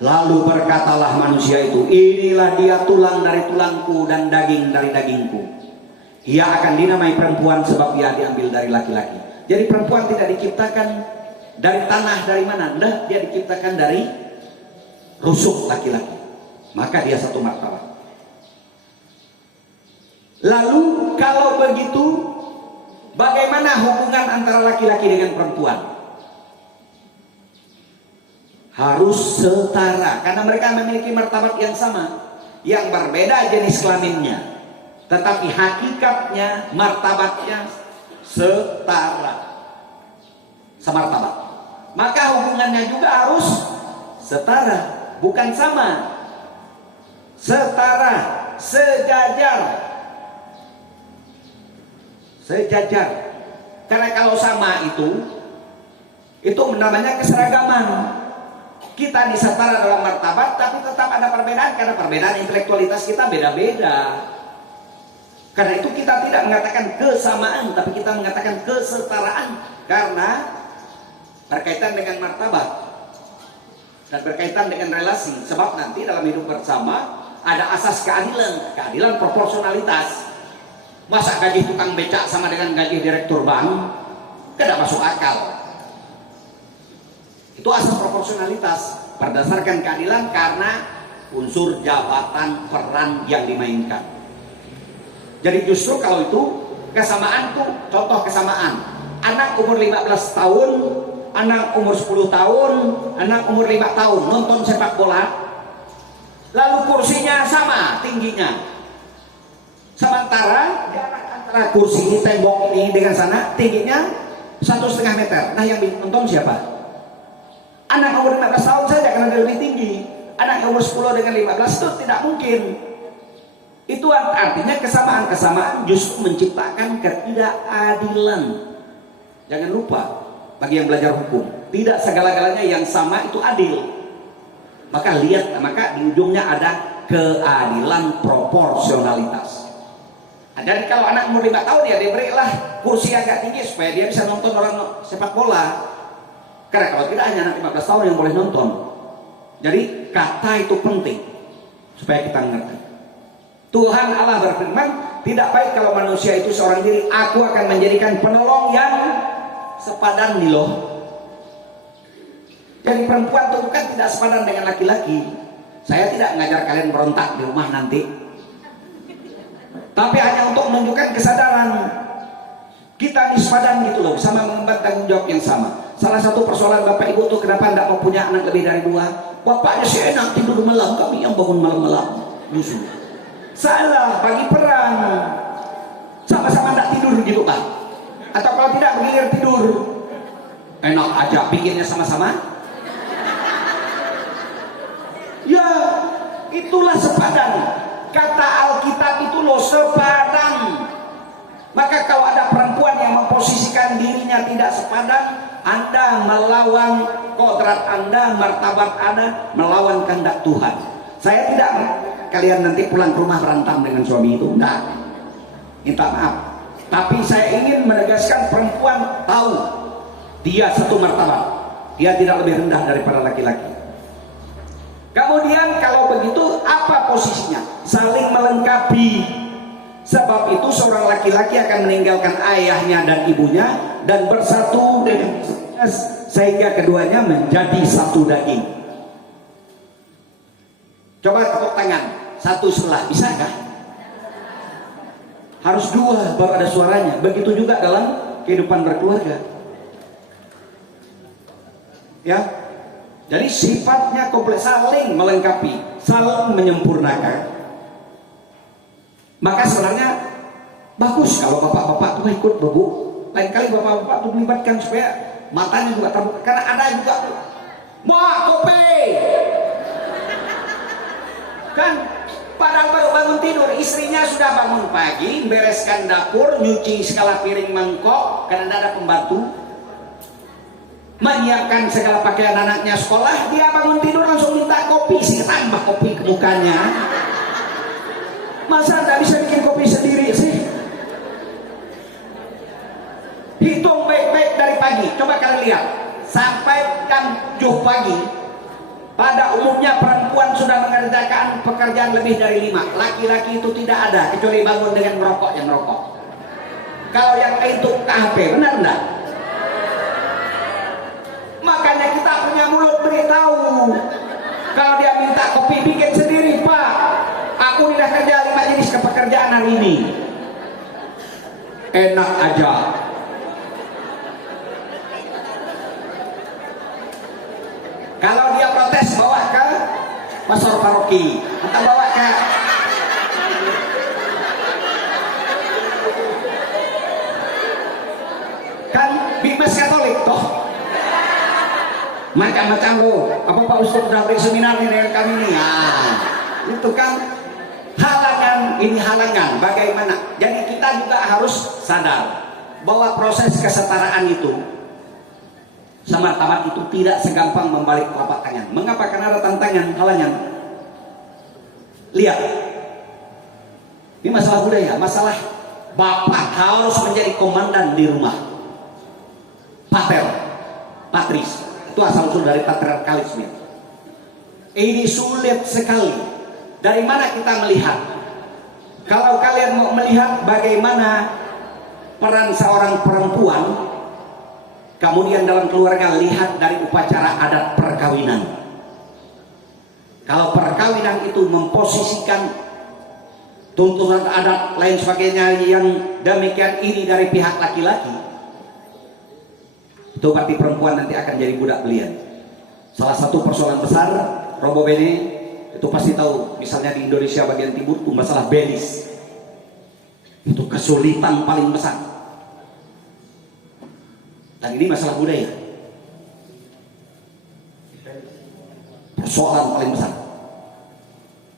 Lalu berkatalah manusia itu, inilah dia tulang dari tulangku dan daging dari dagingku. Ia akan dinamai perempuan sebab ia diambil dari laki-laki. Jadi perempuan tidak diciptakan dari tanah, dari mana? Nah, dia diciptakan dari rusuk laki-laki. Maka dia satu martabat. Lalu kalau begitu, bagaimana hubungan antara laki-laki dengan perempuan? Harus setara, karena mereka memiliki martabat yang sama, yang berbeda jenis kelaminnya, tetapi hakikatnya martabatnya setara, semartabat. Maka hubungannya juga harus setara, bukan sama, setara, sejajar. Sejajar. Karena kalau sama itu namanya keseragaman. Kita disetara dalam martabat, tapi tetap ada perbedaan, karena perbedaan intelektualitas kita beda-beda. Karena itu kita tidak mengatakan kesamaan, tapi kita mengatakan kesetaraan, karena berkaitan dengan martabat dan berkaitan dengan relasi. Sebab nanti dalam hidup bersama ada asas keadilan, keadilan proporsionalitas. Masa gaji tukang becak sama dengan gaji direktur bank? Tidak masuk akal. Itu asas proporsionalitas berdasarkan keadilan karena unsur jabatan peran yang dimainkan. Jadi justru kalau itu kesamaan tuh, contoh kesamaan, anak umur 15 tahun, anak umur 10 tahun, anak umur 5 tahun nonton sepak bola, lalu kursinya sama tingginya, sementara jarak antara kursi tembok ini dengan sana tingginya 1,5 meter. Nah, yang nonton siapa? Anak umur 15 tahun saja karena dia lebih tinggi. Anak umur 10 dengan 15 itu tidak mungkin. Itu artinya kesamaan-kesamaan justru menciptakan ketidakadilan. Jangan lupa, bagi yang belajar hukum, tidak segala-galanya yang sama itu adil. Maka lihat, maka di ujungnya ada keadilan proporsionalitas. Nah, jadi kalau anak umur 5 tahun ya diberilah kursi agak tinggi supaya dia bisa nonton orang sepak bola. Karena kalau tidak hanya anak 15 tahun yang boleh nonton. Jadi kata itu penting supaya kita mengerti. Tuhan Allah berfirman, tidak baik kalau manusia itu seorang diri. Aku akan menjadikan penolong yang sepadan nih loh. Jadi perempuan itu kan tidak sepadan dengan laki-laki. Saya tidak mengajar kalian berontak di rumah nanti, tapi hanya untuk menunjukkan kesadaran kita di sepadan gitu loh, sama mengemban tanggung jawab yang sama. Salah satu persoalan bapak ibu tuh kenapa tidak mau punya anak lebih dari 2? Bapaknya sih enak tidur malam, kami yang bangun malam-malam. Justru salah, pagi perang sama-sama tidak tidur gitu pak. Atau kalau tidak bergilir tidur, enak aja pikirnya sama-sama. Ya, itulah sepadan. Kata Alkitab itu loh, sepadan. Maka kalau ada perempuan yang memposisikan dirinya tidak sepadan, Anda melawan kodrat Anda, martabat Anda, melawan kehendak Tuhan. Saya tidak kalian nanti pulang ke rumah berantem dengan suami itu, enggak. Minta maaf. Tapi saya ingin menegaskan perempuan tahu dia satu martabat. Dia tidak lebih rendah daripada laki-laki. Kemudian kalau begitu apa posisinya? Saling melengkapi. Sebab itu seorang laki-laki akan meninggalkan ayahnya dan ibunya dan bersatu dengan sehingga keduanya menjadi satu daging. Coba tepuk tangan, satu sebelah, bisakah? Harus 2 baru ada suaranya. Begitu juga dalam kehidupan berkeluarga. Ya. Jadi sifatnya kompleks, saling melengkapi, saling menyempurnakan. Maka sebenarnya bagus kalau bapak-bapak tuh ikut bu. Lain kali bapak-bapak tuh melibatkan supaya matanya juga terbuka. Karena ada juga tuh, "Mak, kopi!" Kan padahal baru bangun tidur, istrinya sudah bangun pagi, bereskan dapur, nyuci segala piring mangkok karena ada pembantu, menyiapkan segala pakaian anaknya sekolah. Dia bangun tidur langsung minta kopi, sih tambah kopi ke mukanya. Masa tak bisa bikin kopi sendiri sih? Hitung baik-baik dari pagi. Coba kalian lihat, sampai jam 7 pagi pada umumnya perempuan sudah mengerjakan pekerjaan lebih dari 5. Laki-laki itu tidak ada kecuali bangun dengan merokok, yang merokok. Kalau yang lain itu buka HP, benar enggak? Makanya kita punya mulut beritahu. Kalau dia minta kopi, bikin sendiri pak. Aku udah kerja 5 jenis kepekerjaan hari ini. Enak aja. Kalau dia protes, bawa ke pastor paroki atau bawa ke kan Bimas Katolik toh. Macam-macam loh. Apa Pak Ustaz sudah beri seminar nih dengan kami nih? Nah, itu kan halangan, ini halangan. Bagaimana? Jadi kita juga harus sadar bahwa proses kesetaraan itu, sama-sama itu tidak segampang membalik telapak tangan. Mengapa? Karena ada tantangan, halangan. Lihat, ini masalah budaya, masalah bapak harus menjadi komandan di rumah. Pater, patris. Itu asal usul dari patriarkalisme. Ini sulit sekali. Dari mana kita melihat? Kalau kalian mau melihat bagaimana peran seorang perempuan, kemudian dalam keluarga, lihat dari upacara adat perkawinan. Kalau perkawinan itu memposisikan tuntunan adat lain sebagainya yang demikian ini dari pihak laki-laki, itu berarti perempuan nanti akan jadi budak belian. Salah satu persoalan besar Robo Bene itu pasti tahu, misalnya di Indonesia bagian timur itu masalah belis. Itu kesulitan paling besar. Dan ini masalah budaya. Persoalan paling besar.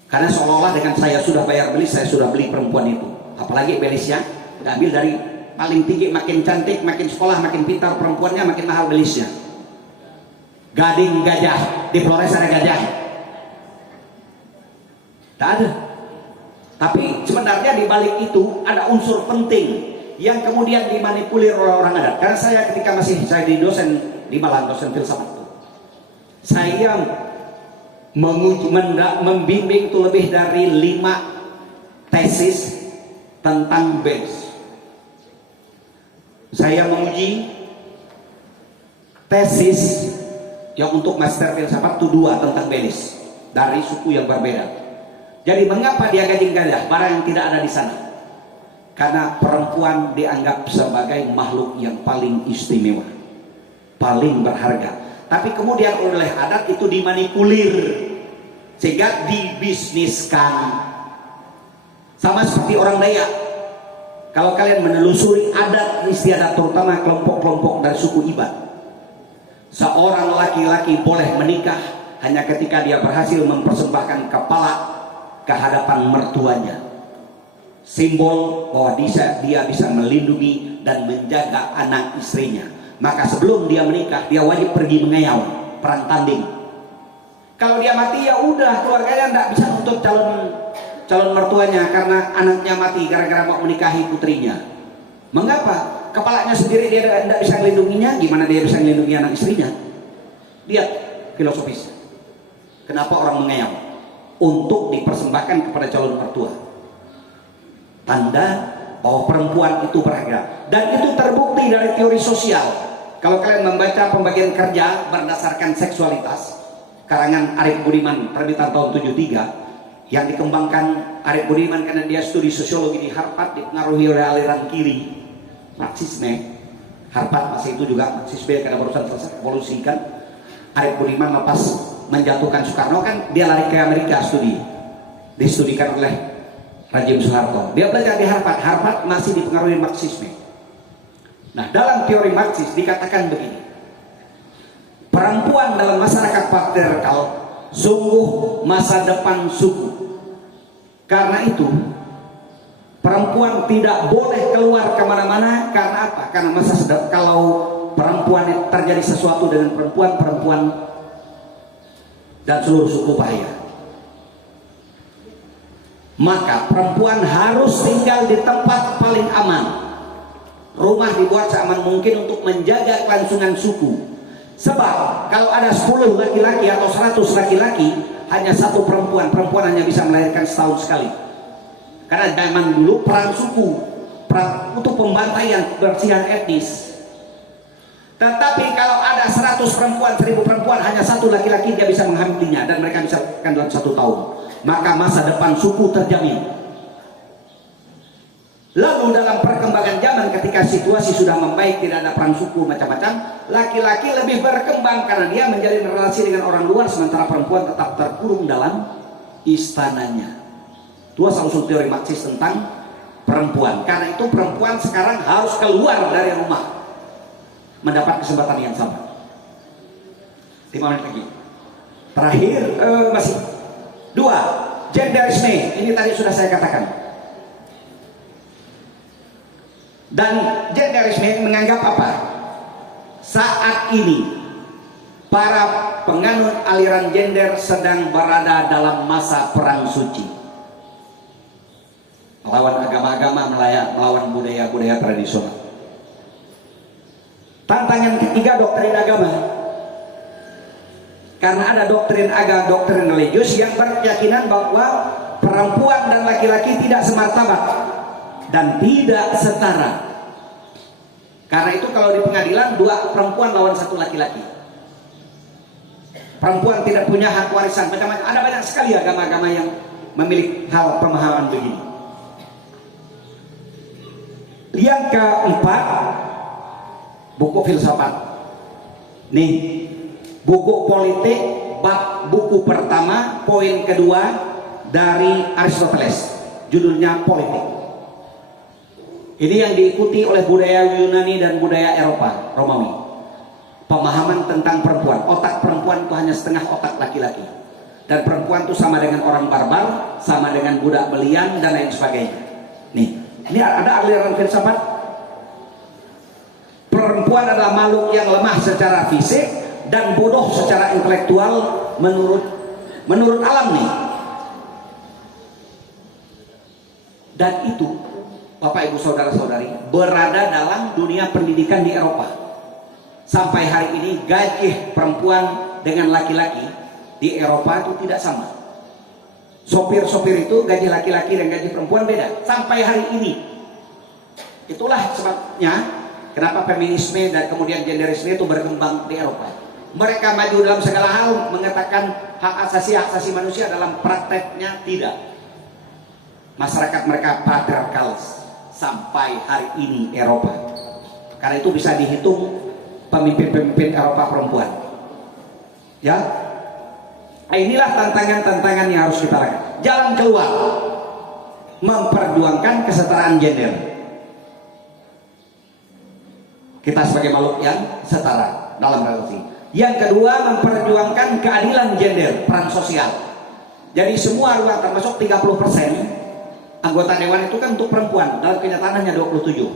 Karena seolah-olah dengan saya sudah bayar belis, saya sudah beli perempuan itu. Apalagi belisnya udah ambil dari paling tinggi, makin cantik, makin sekolah, makin pintar perempuannya, makin mahal belisnya. Gading gajah, di Flores ada gajah. Tak ada. Tapi sebenarnya di balik itu ada unsur penting yang kemudian dimanipulir oleh orang adat. Karena saya ketika masih saya di dosen di Malang, dosen filsafat itu, saya membimbing itu lebih dari 5 tesis tentang Belis. Saya menguji tesis yang untuk master filsafat itu 2 tentang Belis dari suku yang berbeda. Jadi mengapa dia Gading Gajah, barang yang tidak ada di sana? Karena perempuan dianggap sebagai makhluk yang paling istimewa, paling berharga. Tapi kemudian oleh adat itu dimanipulir sehingga dibisniskan. Sama seperti orang Dayak. Kalau kalian menelusuri adat istiadat terutama kelompok-kelompok dari suku Iban, seorang laki-laki boleh menikah hanya ketika dia berhasil mempersembahkan kepala ke hadapan mertuanya. Simbol bahwa dia bisa melindungi dan menjaga anak istrinya. Maka sebelum dia menikah, dia wajib pergi mengayau, perang tanding. Kalau dia mati ya udah, keluarganya tidak bisa untuk calon mertuanya karena anaknya mati gara-gara mau menikahi putrinya. Mengapa? Kepalanya sendiri dia tidak bisa melindunginya, gimana dia bisa melindungi anak istrinya? Lihat filosofis. Kenapa orang mengayau? Untuk dipersembahkan kepada calon mertua. Tanda bahwa perempuan itu berharga. Dan itu terbukti dari teori sosial. Kalau kalian membaca pembagian kerja berdasarkan seksualitas, karangan Arif Budiman terbitan tahun 73, yang dikembangkan Arif Budiman karena dia studi sosiologi di Harvard, dipengaruhi oleh aliran kiri Marxisme. Harvard masih itu juga Marxisme karena barusan selesai revolusi kan. Arif Budiman lepas menjatuhkan Soekarno kan dia lari ke Amerika studi, distudikan oleh Rajim Soeharto. Dia belajar di Harvard. Harvard masih dipengaruhi Marxisme. Nah, dalam teori Marxis dikatakan begini, perempuan dalam masyarakat patriarkal sungguh masa depan suku. Karena itu perempuan tidak boleh keluar kemana-mana. Karena apa? Karena kalau perempuan terjadi sesuatu dengan perempuan dan seluruh suku bahaya. Maka perempuan harus tinggal di tempat paling aman. Rumah dibuat seaman mungkin untuk menjaga kelangsungan suku. Sebab kalau ada 10 laki-laki atau 100 laki-laki, hanya 1 perempuan. Perempuan hanya bisa melahirkan setahun sekali. Karena zaman dulu perang suku, perang untuk pembantaian kebersihan etnis. Tetapi kalau ada 100 perempuan, 1000 perempuan, hanya 1 laki-laki dia bisa menghamilinya dan mereka bisa melahirkan dalam 1 tahun. Maka masa depan suku terjamin. Lalu dalam perkembangan zaman ketika situasi sudah membaik, tidak ada perang suku macam-macam, laki-laki lebih berkembang karena dia menjalin relasi dengan orang luar, sementara perempuan tetap terkurung dalam istananya. Itu asal-usul teori Marxis tentang perempuan. Karena itu perempuan sekarang harus keluar dari rumah mendapat kesempatan yang sama. 5 menit lagi. Terakhir masih 2, genderisme. Ini tadi sudah saya katakan. Dan genderisme menganggap apa? Saat ini para penganut aliran gender sedang berada dalam masa perang suci, melawan agama-agama, melawan budaya-budaya tradisional. Tantangan ketiga, doktrin agama. Karena ada doktrin agama, doktrin religius yang berkeyakinan bahwa perempuan dan laki-laki tidak semartabat dan tidak setara. Karena itu kalau di pengadilan 2 perempuan lawan 1 laki-laki. Perempuan tidak punya hak warisan, macam-macam. Ada banyak sekali agama-agama yang memiliki hal pemahaman begini. Yang keempat, buku filsafat. Nih, buku politik bab buku pertama, poin kedua dari Aristoteles. Judulnya Politik. Ini yang diikuti oleh budaya Yunani dan budaya Eropa, Romawi. Pemahaman tentang perempuan. Otak perempuan itu hanya setengah otak laki-laki. Dan perempuan itu sama dengan orang barbar, sama dengan budak belian, dan lain sebagainya. Nih, ini ada aliran filsafat. Perempuan adalah makhluk yang lemah secara fisik dan bodoh secara intelektual menurut alam nih. Dan itu, Bapak Ibu Saudara-saudari, berada dalam dunia pendidikan di Eropa. Sampai hari ini gaji perempuan dengan laki-laki di Eropa itu tidak sama. Sopir-sopir itu gaji laki-laki dan gaji perempuan beda sampai hari ini. Itulah sebabnya kenapa feminisme dan kemudian genderisme itu berkembang di Eropa. Mereka maju dalam segala hal, mengatakan hak asasi manusia, dalam prakteknya tidak. Masyarakat mereka patriarkal sampai hari ini Eropa. Karena itu bisa dihitung pemimpin-pemimpin Eropa perempuan. Ya, inilah tantangan-tantangan yang harus kita lakukan. Jalan keluar, memperjuangkan kesetaraan gender. Kita sebagai makhluk yang setara dalam relasi. Yang kedua, memperjuangkan keadilan gender, peran sosial. Jadi semua ruang, termasuk 30% anggota dewan itu kan untuk perempuan, dalam kenyataan hanya 27,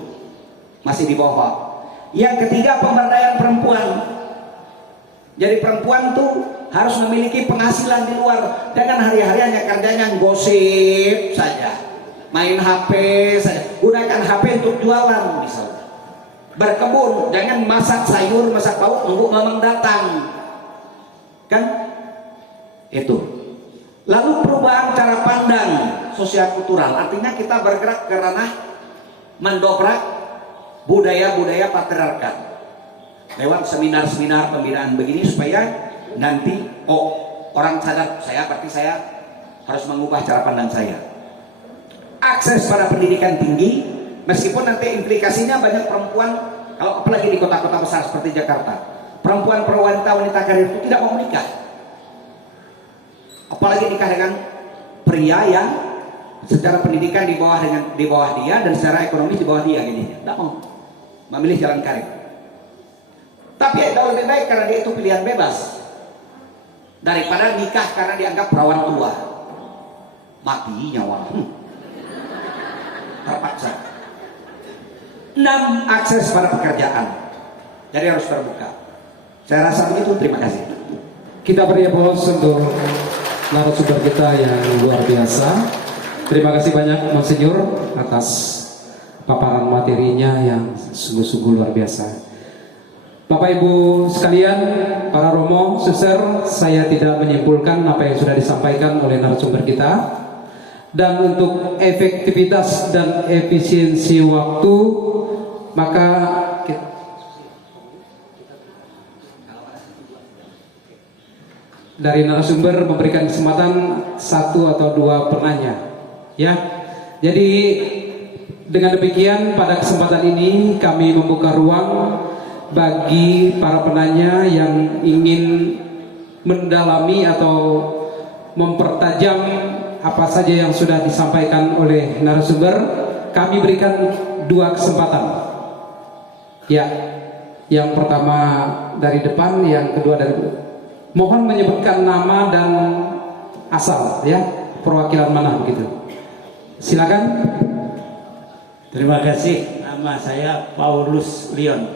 masih di bawah. Yang ketiga, pemberdayaan perempuan. Jadi perempuan tuh harus memiliki penghasilan di luar, jangan hari-hari hanya kerjanya gosip saja, main HP saja, gunakan HP untuk jualan misalnya. Berkebun, jangan masak sayur, masak lauk nunggu mamang datang, kan? Itu. Lalu perubahan cara pandang sosial kultural, artinya kita bergerak ke ranah mendobrak budaya-budaya patriarkat lewat seminar-seminar pembinaan begini, supaya nanti orang sadar, berarti saya harus mengubah cara pandang saya. Akses pada pendidikan tinggi, meskipun nanti implikasinya banyak perempuan, kalau apalagi di kota-kota besar seperti Jakarta, perempuan wanita karir itu tidak mau menikah, apalagi nikah dengan pria yang secara pendidikan di bawah dia dan secara ekonomi di bawah dia, gini, tidak mau memilih jalan karir. Tapi jauh lebih baik karena dia itu pilihan bebas daripada nikah karena dianggap perawan tua, mati nyawa. Terpaksa. 6. Akses pada pekerjaan. Jadi harus terbuka. Saya rasa begitu. Terima kasih. Kita beri aplaus untuk narasumber kita yang luar biasa. Terima kasih banyak Monsinyur atas paparan materinya yang sungguh-sungguh luar biasa. Bapak Ibu sekalian, para romo, suster, saya tidak menyimpulkan apa yang sudah disampaikan oleh narasumber kita. Dan untuk efektivitas dan efisiensi waktu, maka dari narasumber memberikan kesempatan 1 atau 2 penanya, ya. Jadi dengan demikian pada kesempatan ini kami membuka ruang bagi para penanya yang ingin mendalami atau mempertajam apa saja yang sudah disampaikan oleh narasumber. Kami berikan 2 kesempatan. Ya, yang pertama dari depan, yang kedua dari depan. Mohon menyebutkan nama dan asal, ya, perwakilan mana begitu. Silakan. Terima kasih. Nama saya Paulus Leon.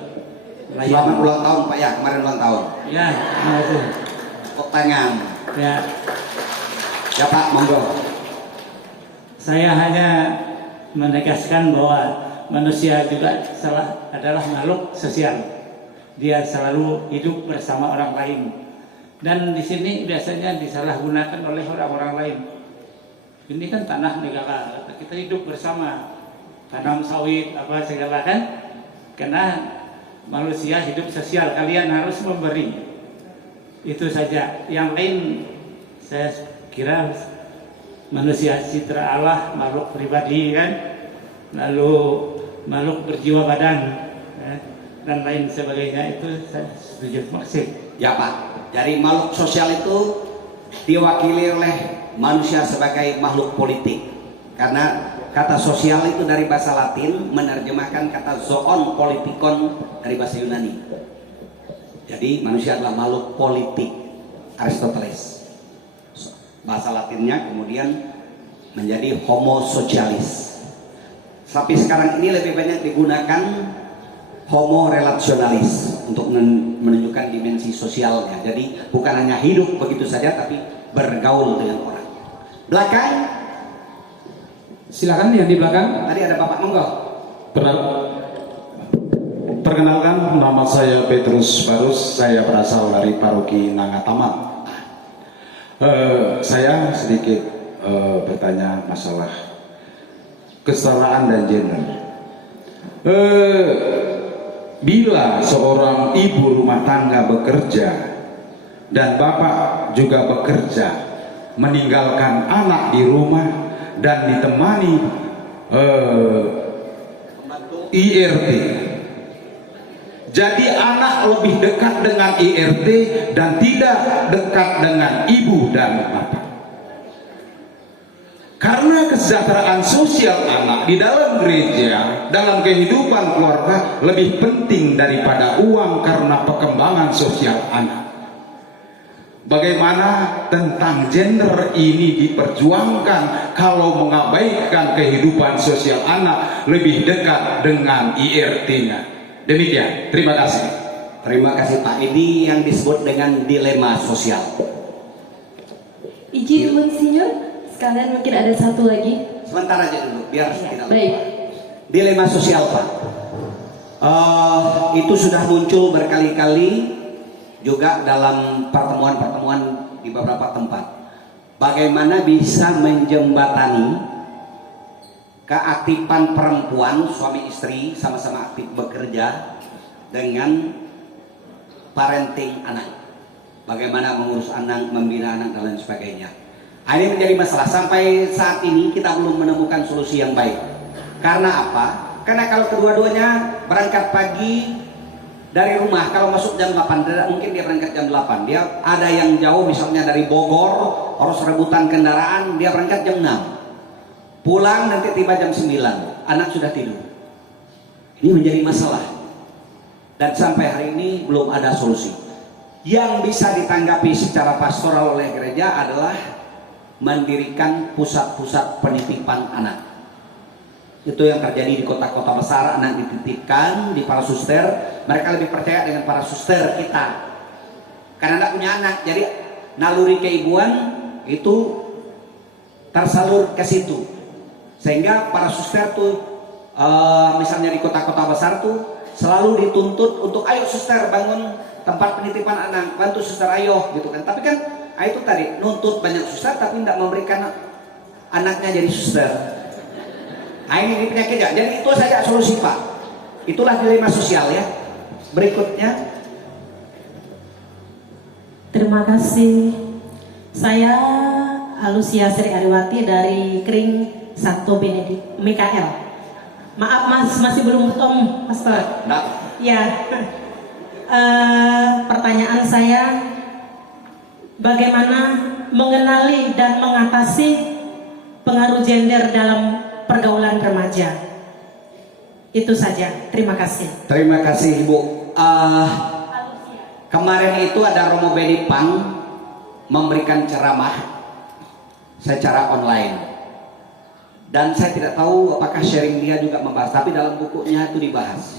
Selamat ulang tahun Pak ya, kemarin ulang tahun. Ya, terima kasih. Tepuk tangan. Ya, Ya Pak, monggo. saya hanya menegaskan bahwa manusia juga adalah makhluk sosial. Dia selalu hidup bersama orang lain. Dan di sini biasanya disalahgunakan oleh orang-orang lain. Ini kan tanah negara, kita hidup bersama, tanam sawit apa segala kan. Karena manusia hidup sosial, kalian harus memberi. Itu saja. Yang lain saya kira manusia citra Allah, makhluk pribadi kan, lalu makhluk berjiwa badan, dan lain sebagainya. Itu saya setuju. Maksud Ya Pak, dari makhluk sosial itu diwakili oleh manusia sebagai makhluk politik. Karena kata sosial itu dari bahasa Latin menerjemahkan kata zoon politikon dari bahasa Yunani. Jadi manusia adalah makhluk politik, Aristoteles. Bahasa Latinnya kemudian menjadi homo socialis. Tapi sekarang ini lebih banyak digunakan homo relationalis untuk menunjukkan dimensi sosialnya. Jadi bukan hanya hidup begitu saja, tapi bergaul dengan orang. Belakang Silakan yang di belakang. Tadi ada Bapak, monggo. Perkenalkan, nama saya Petrus Barus, saya berasal dari Paroki Nangatama. Saya sedikit bertanya masalah kesetaraan dan gender. Bila seorang ibu rumah tangga bekerja dan bapak juga bekerja, meninggalkan anak di rumah dan ditemani IRT, jadi anak lebih dekat dengan IRT dan tidak dekat dengan ibu dan bapak. Karena kesejahteraan sosial anak di dalam gereja, dalam kehidupan keluarga lebih penting daripada uang karena perkembangan sosial anak. Bagaimana tentang gender ini diperjuangkan kalau mengabaikan kehidupan sosial anak lebih dekat dengan IRT-nya? Demikian, terima kasih. Terima kasih Pak. Ini yang disebut dengan dilema sosial. Izin Monsinyur, sekalian mungkin ada satu lagi. Sebentar aja dulu, biar tidak lupa. Baik. Dilema sosial Pak. Itu sudah muncul berkali-kali juga dalam pertemuan-pertemuan di beberapa tempat. Bagaimana bisa menjembatani keaktifan perempuan, suami istri sama-sama aktif bekerja dengan parenting anak. Bagaimana mengurus anak, membina anak dan lain sebagainya. Ini menjadi masalah. Sampai saat ini kita belum menemukan solusi yang baik. Karena apa? Karena kalau kedua-duanya berangkat pagi dari rumah, kalau masuk jam 8, mungkin dia berangkat jam 8. Dia ada yang jauh, misalnya dari Bogor, harus rebutan kendaraan, dia berangkat jam 6. Pulang nanti tiba jam 9, anak sudah tidur. Ini menjadi masalah. Dan sampai hari ini belum ada solusi. Yang bisa ditanggapi secara pastoral oleh gereja adalah mendirikan pusat-pusat penitipan anak. Itu yang terjadi di kota-kota besar, anak dititipkan di para suster. Mereka lebih percaya dengan para suster kita, karena tidak punya anak, jadi naluri keibuan itu tersalur ke situ. Sehingga para suster tuh misalnya di kota-kota besar tuh selalu dituntut untuk, ayo suster bangun tempat penitipan anak, bantu suster ayo gitu kan. Tapi kan itu tadi nuntut banyak suster tapi tidak memberikan anaknya jadi suster. Ini penyakit ya. Jadi itu saja solusi Pak. Itulah dilema sosial ya. Berikutnya. Terima kasih. Saya Alusia Sri Ariwati dari Kring Santo Benedik Mikael. Maaf Mas, masih belum ketemu Mas Pak. Ya. Pertanyaan saya, bagaimana mengenali dan mengatasi pengaruh gender dalam pergaulan remaja? Itu saja. Terima kasih. Terima kasih Ibu. Kemarin itu ada Romo Benipang memberikan ceramah secara online. Dan saya tidak tahu apakah sharing dia juga membahas, tapi dalam bukunya itu dibahas.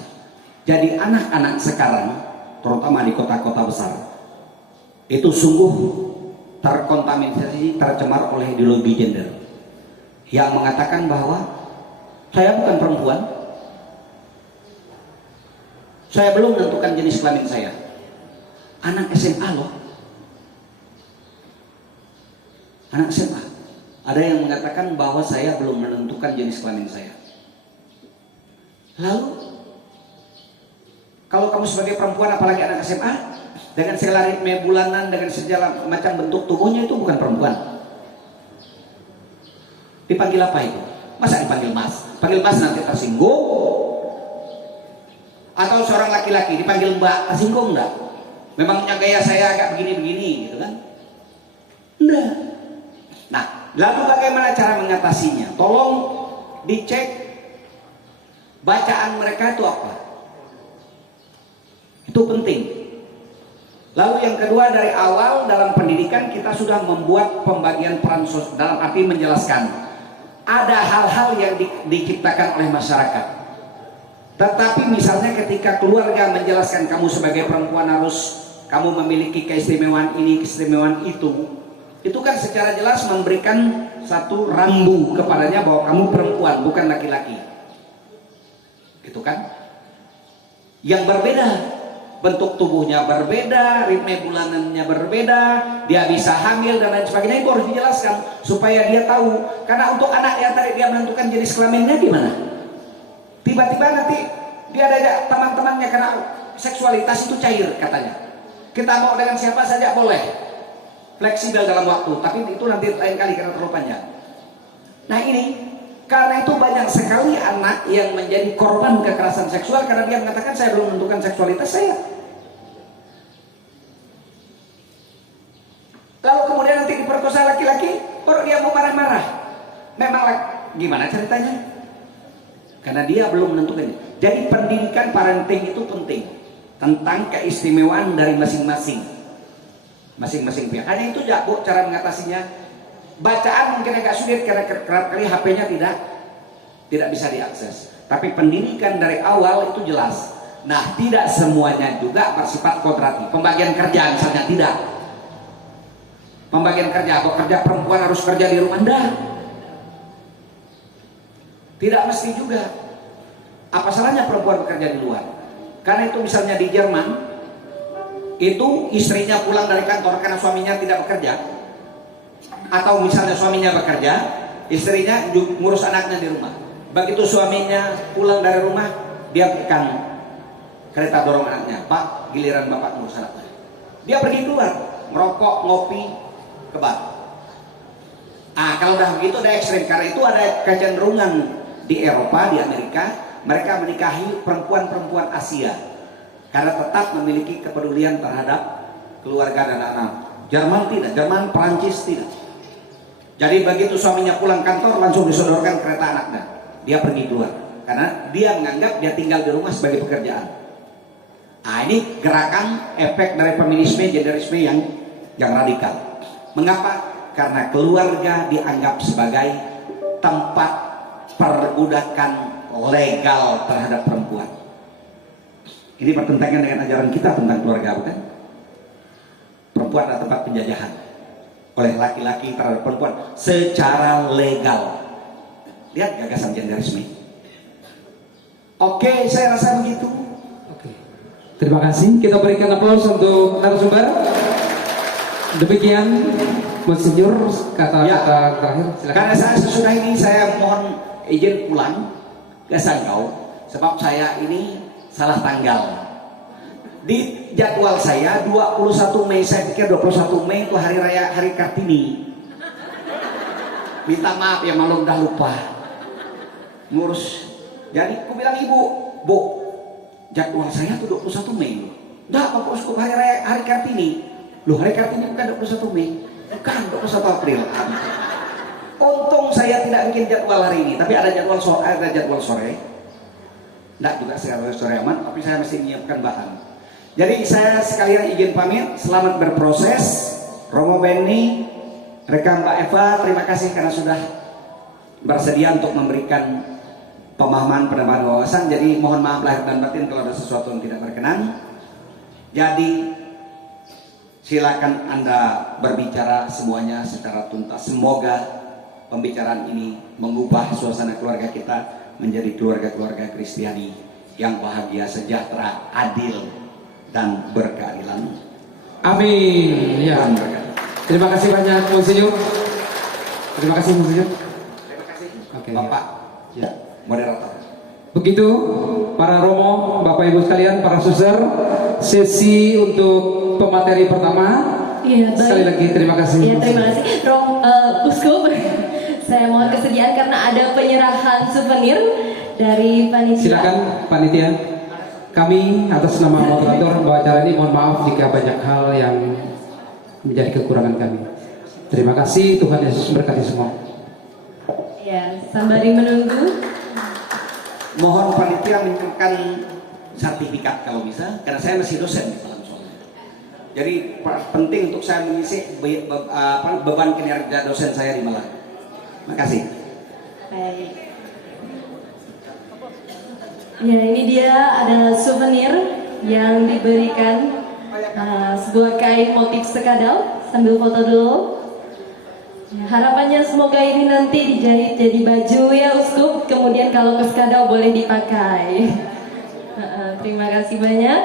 Jadi anak-anak sekarang, terutama di kota-kota besar, itu sungguh terkontaminasi, tercemar oleh ideologi gender yang mengatakan bahwa saya bukan perempuan, saya belum menentukan jenis kelamin saya. Anak SMA loh, anak SMA. Ada yang mengatakan bahwa saya belum menentukan jenis kelamin saya. Lalu kalau kamu sebagai perempuan, apalagi anak SMA, dengan segala ritme bulanan, dengan segala macam bentuk tubuhnya, itu bukan perempuan. Dipanggil apa itu? Masa dipanggil Mas? Panggil Mas nanti tersinggung. Atau seorang laki-laki dipanggil Mbak, tersinggung enggak? Memangnya gaya saya agak begini-begini gitu kan? Enggak. Nah, lalu bagaimana cara mengatasinya? Tolong dicek bacaan mereka itu apa. Itu penting. Lalu yang kedua, dari awal dalam pendidikan kita sudah membuat pembagian peran sosial, dalam arti menjelaskan ada hal-hal yang diciptakan oleh masyarakat. Tetapi misalnya ketika keluarga menjelaskan kamu sebagai perempuan harus kamu memiliki keistimewaan ini, keistimewaan itu kan secara jelas memberikan satu rambu kepadanya bahwa kamu perempuan bukan laki-laki, gitu kan? Yang berbeda, bentuk tubuhnya berbeda, ritme bulanannya berbeda, dia bisa hamil dan lain sebagainya, itu harus dijelaskan supaya dia tahu. Karena untuk anak yang tadi dia menentukan jenis kelaminnya gimana? Tiba-tiba nanti dia ada teman-temannya karena seksualitas itu cair katanya. Kita mau dengan siapa saja boleh, fleksibel dalam waktu, tapi itu nanti lain kali karena terlalu panjang. Nah ini, karena itu banyak sekali anak yang menjadi korban kekerasan seksual karena dia mengatakan saya belum menentukan seksualitas saya. Lalu kemudian nanti diperkosa laki-laki, baru dia mau marah-marah. Memang gimana ceritanya? Karena dia belum menentukannya. Jadi pendidikan parenting itu penting tentang keistimewaan dari masing-masing pihak. Hanya itu ya Bu cara mengatasinya. Bacaan mungkin agak sulit karena kerap kali HP-nya tidak bisa diakses. Tapi pendidikan dari awal itu jelas. Nah, tidak semuanya juga bersifat kodrati. Pembagian kerja misalnya tidak. Pembagian kerja, atau kerja perempuan harus kerja di rumah, enggak. Tidak mesti juga. Apa salahnya perempuan bekerja di luar? Karena itu misalnya di Jerman, itu istrinya pulang dari kantor karena suaminya tidak bekerja. Atau misalnya suaminya bekerja, istrinya ngurus anaknya di rumah. Begitu suaminya pulang dari rumah, dia berikan kereta dorong anaknya. Pak, giliran bapak ngurus anaknya. Dia pergi keluar, ngerokok, ngopi, ke bar. Kalau udah begitu ada ekstrim. Karena itu ada kecenderungan di Eropa, di Amerika, mereka menikahi perempuan-perempuan Asia karena tetap memiliki kepedulian terhadap keluarga dan anak. Jerman tidak, Jerman, Perancis tidak. Jadi begitu suaminya pulang kantor langsung disodorkan kereta anaknya, dia pergi keluar karena dia menganggap dia tinggal di rumah sebagai pekerjaan. Ini gerakan efek dari feminisme, genderisme yang radikal. Mengapa? Karena keluarga dianggap sebagai tempat perbudakan legal terhadap perempuan. Ini bertentangan dengan ajaran kita tentang keluarga, bukan? Perempuan adalah tempat penjajahan oleh laki-laki terhadap perempuan secara legal. Lihat gagasan genderisme. Oke, saya rasa begitu. Oke. Terima kasih. Kita berikan aplaus untuk narasumber. Demikian Monsinyur kata-kata terakhir. Silakan. Karena saya sesudah ini saya mohon izin pulang ke Sanggau sebab saya ini salah tanggal. Di jadwal saya 21 Mei, saya pikir 21 Mei itu hari raya Hari Kartini. Minta maaf ya, malu udah lupa ngurus. Jadi aku bilang ibu, Bu, jadwal saya tuh 21 Mei. Dah Pak Uskup hari raya Hari Kartini. Loh, Hari Kartini bukan 21 Mei, bukan 21 April. Untung saya tidak bikin jadwal hari ini, tapi ada jadwal sore. Enggak juga sore aman, tapi saya mesti menyiapkan bahan. Jadi saya sekalian izin pamit, selamat berproses. Romo Benny, rekan Mbak Eva, terima kasih karena sudah bersedia untuk memberikan pemahaman, penambahan wawasan. Jadi mohon maaf lahir dan batin kalau ada sesuatu yang tidak berkenan. Jadi silakan Anda berbicara semuanya secara tuntas. Semoga pembicaraan ini mengubah suasana keluarga kita menjadi keluarga-keluarga Kristiani yang bahagia, sejahtera, adil, dan berkeadilan. Amin. Ya. Terima kasih banyak Monsinyur. Terima kasih Monsinyur. Terima kasih. Oke. Bapak, Ya. moderator. Begitu para Romo, Bapak Ibu sekalian, para suster, sesi untuk pemateri pertama. Iya, baik. Sekali lagi terima kasih. Iya, terima kasih. Uskup, saya mohon kesediaan karena ada penyerahan souvenir dari panitia. Silakan panitia. Kami atas nama moderator bahwa acara ini mohon maaf jika banyak hal yang menjadi kekurangan kami. Terima kasih, Tuhan Yesus berkati semua. Ya, sembari menunggu. Mohon panitia menyiapkan sertifikat kalau bisa, karena saya masih dosen di dalam soalnya. Jadi penting untuk saya mengisi beban kinerja dosen saya di Malang. Makasih. Baik. Ya, ini dia ada souvenir yang diberikan sebuah kain motif sekadal. Sambil foto dulu. Ya, harapannya semoga ini nanti dijahit jadi baju ya Uskup, kemudian kalau ke Skadau boleh dipakai. Terima kasih banyak.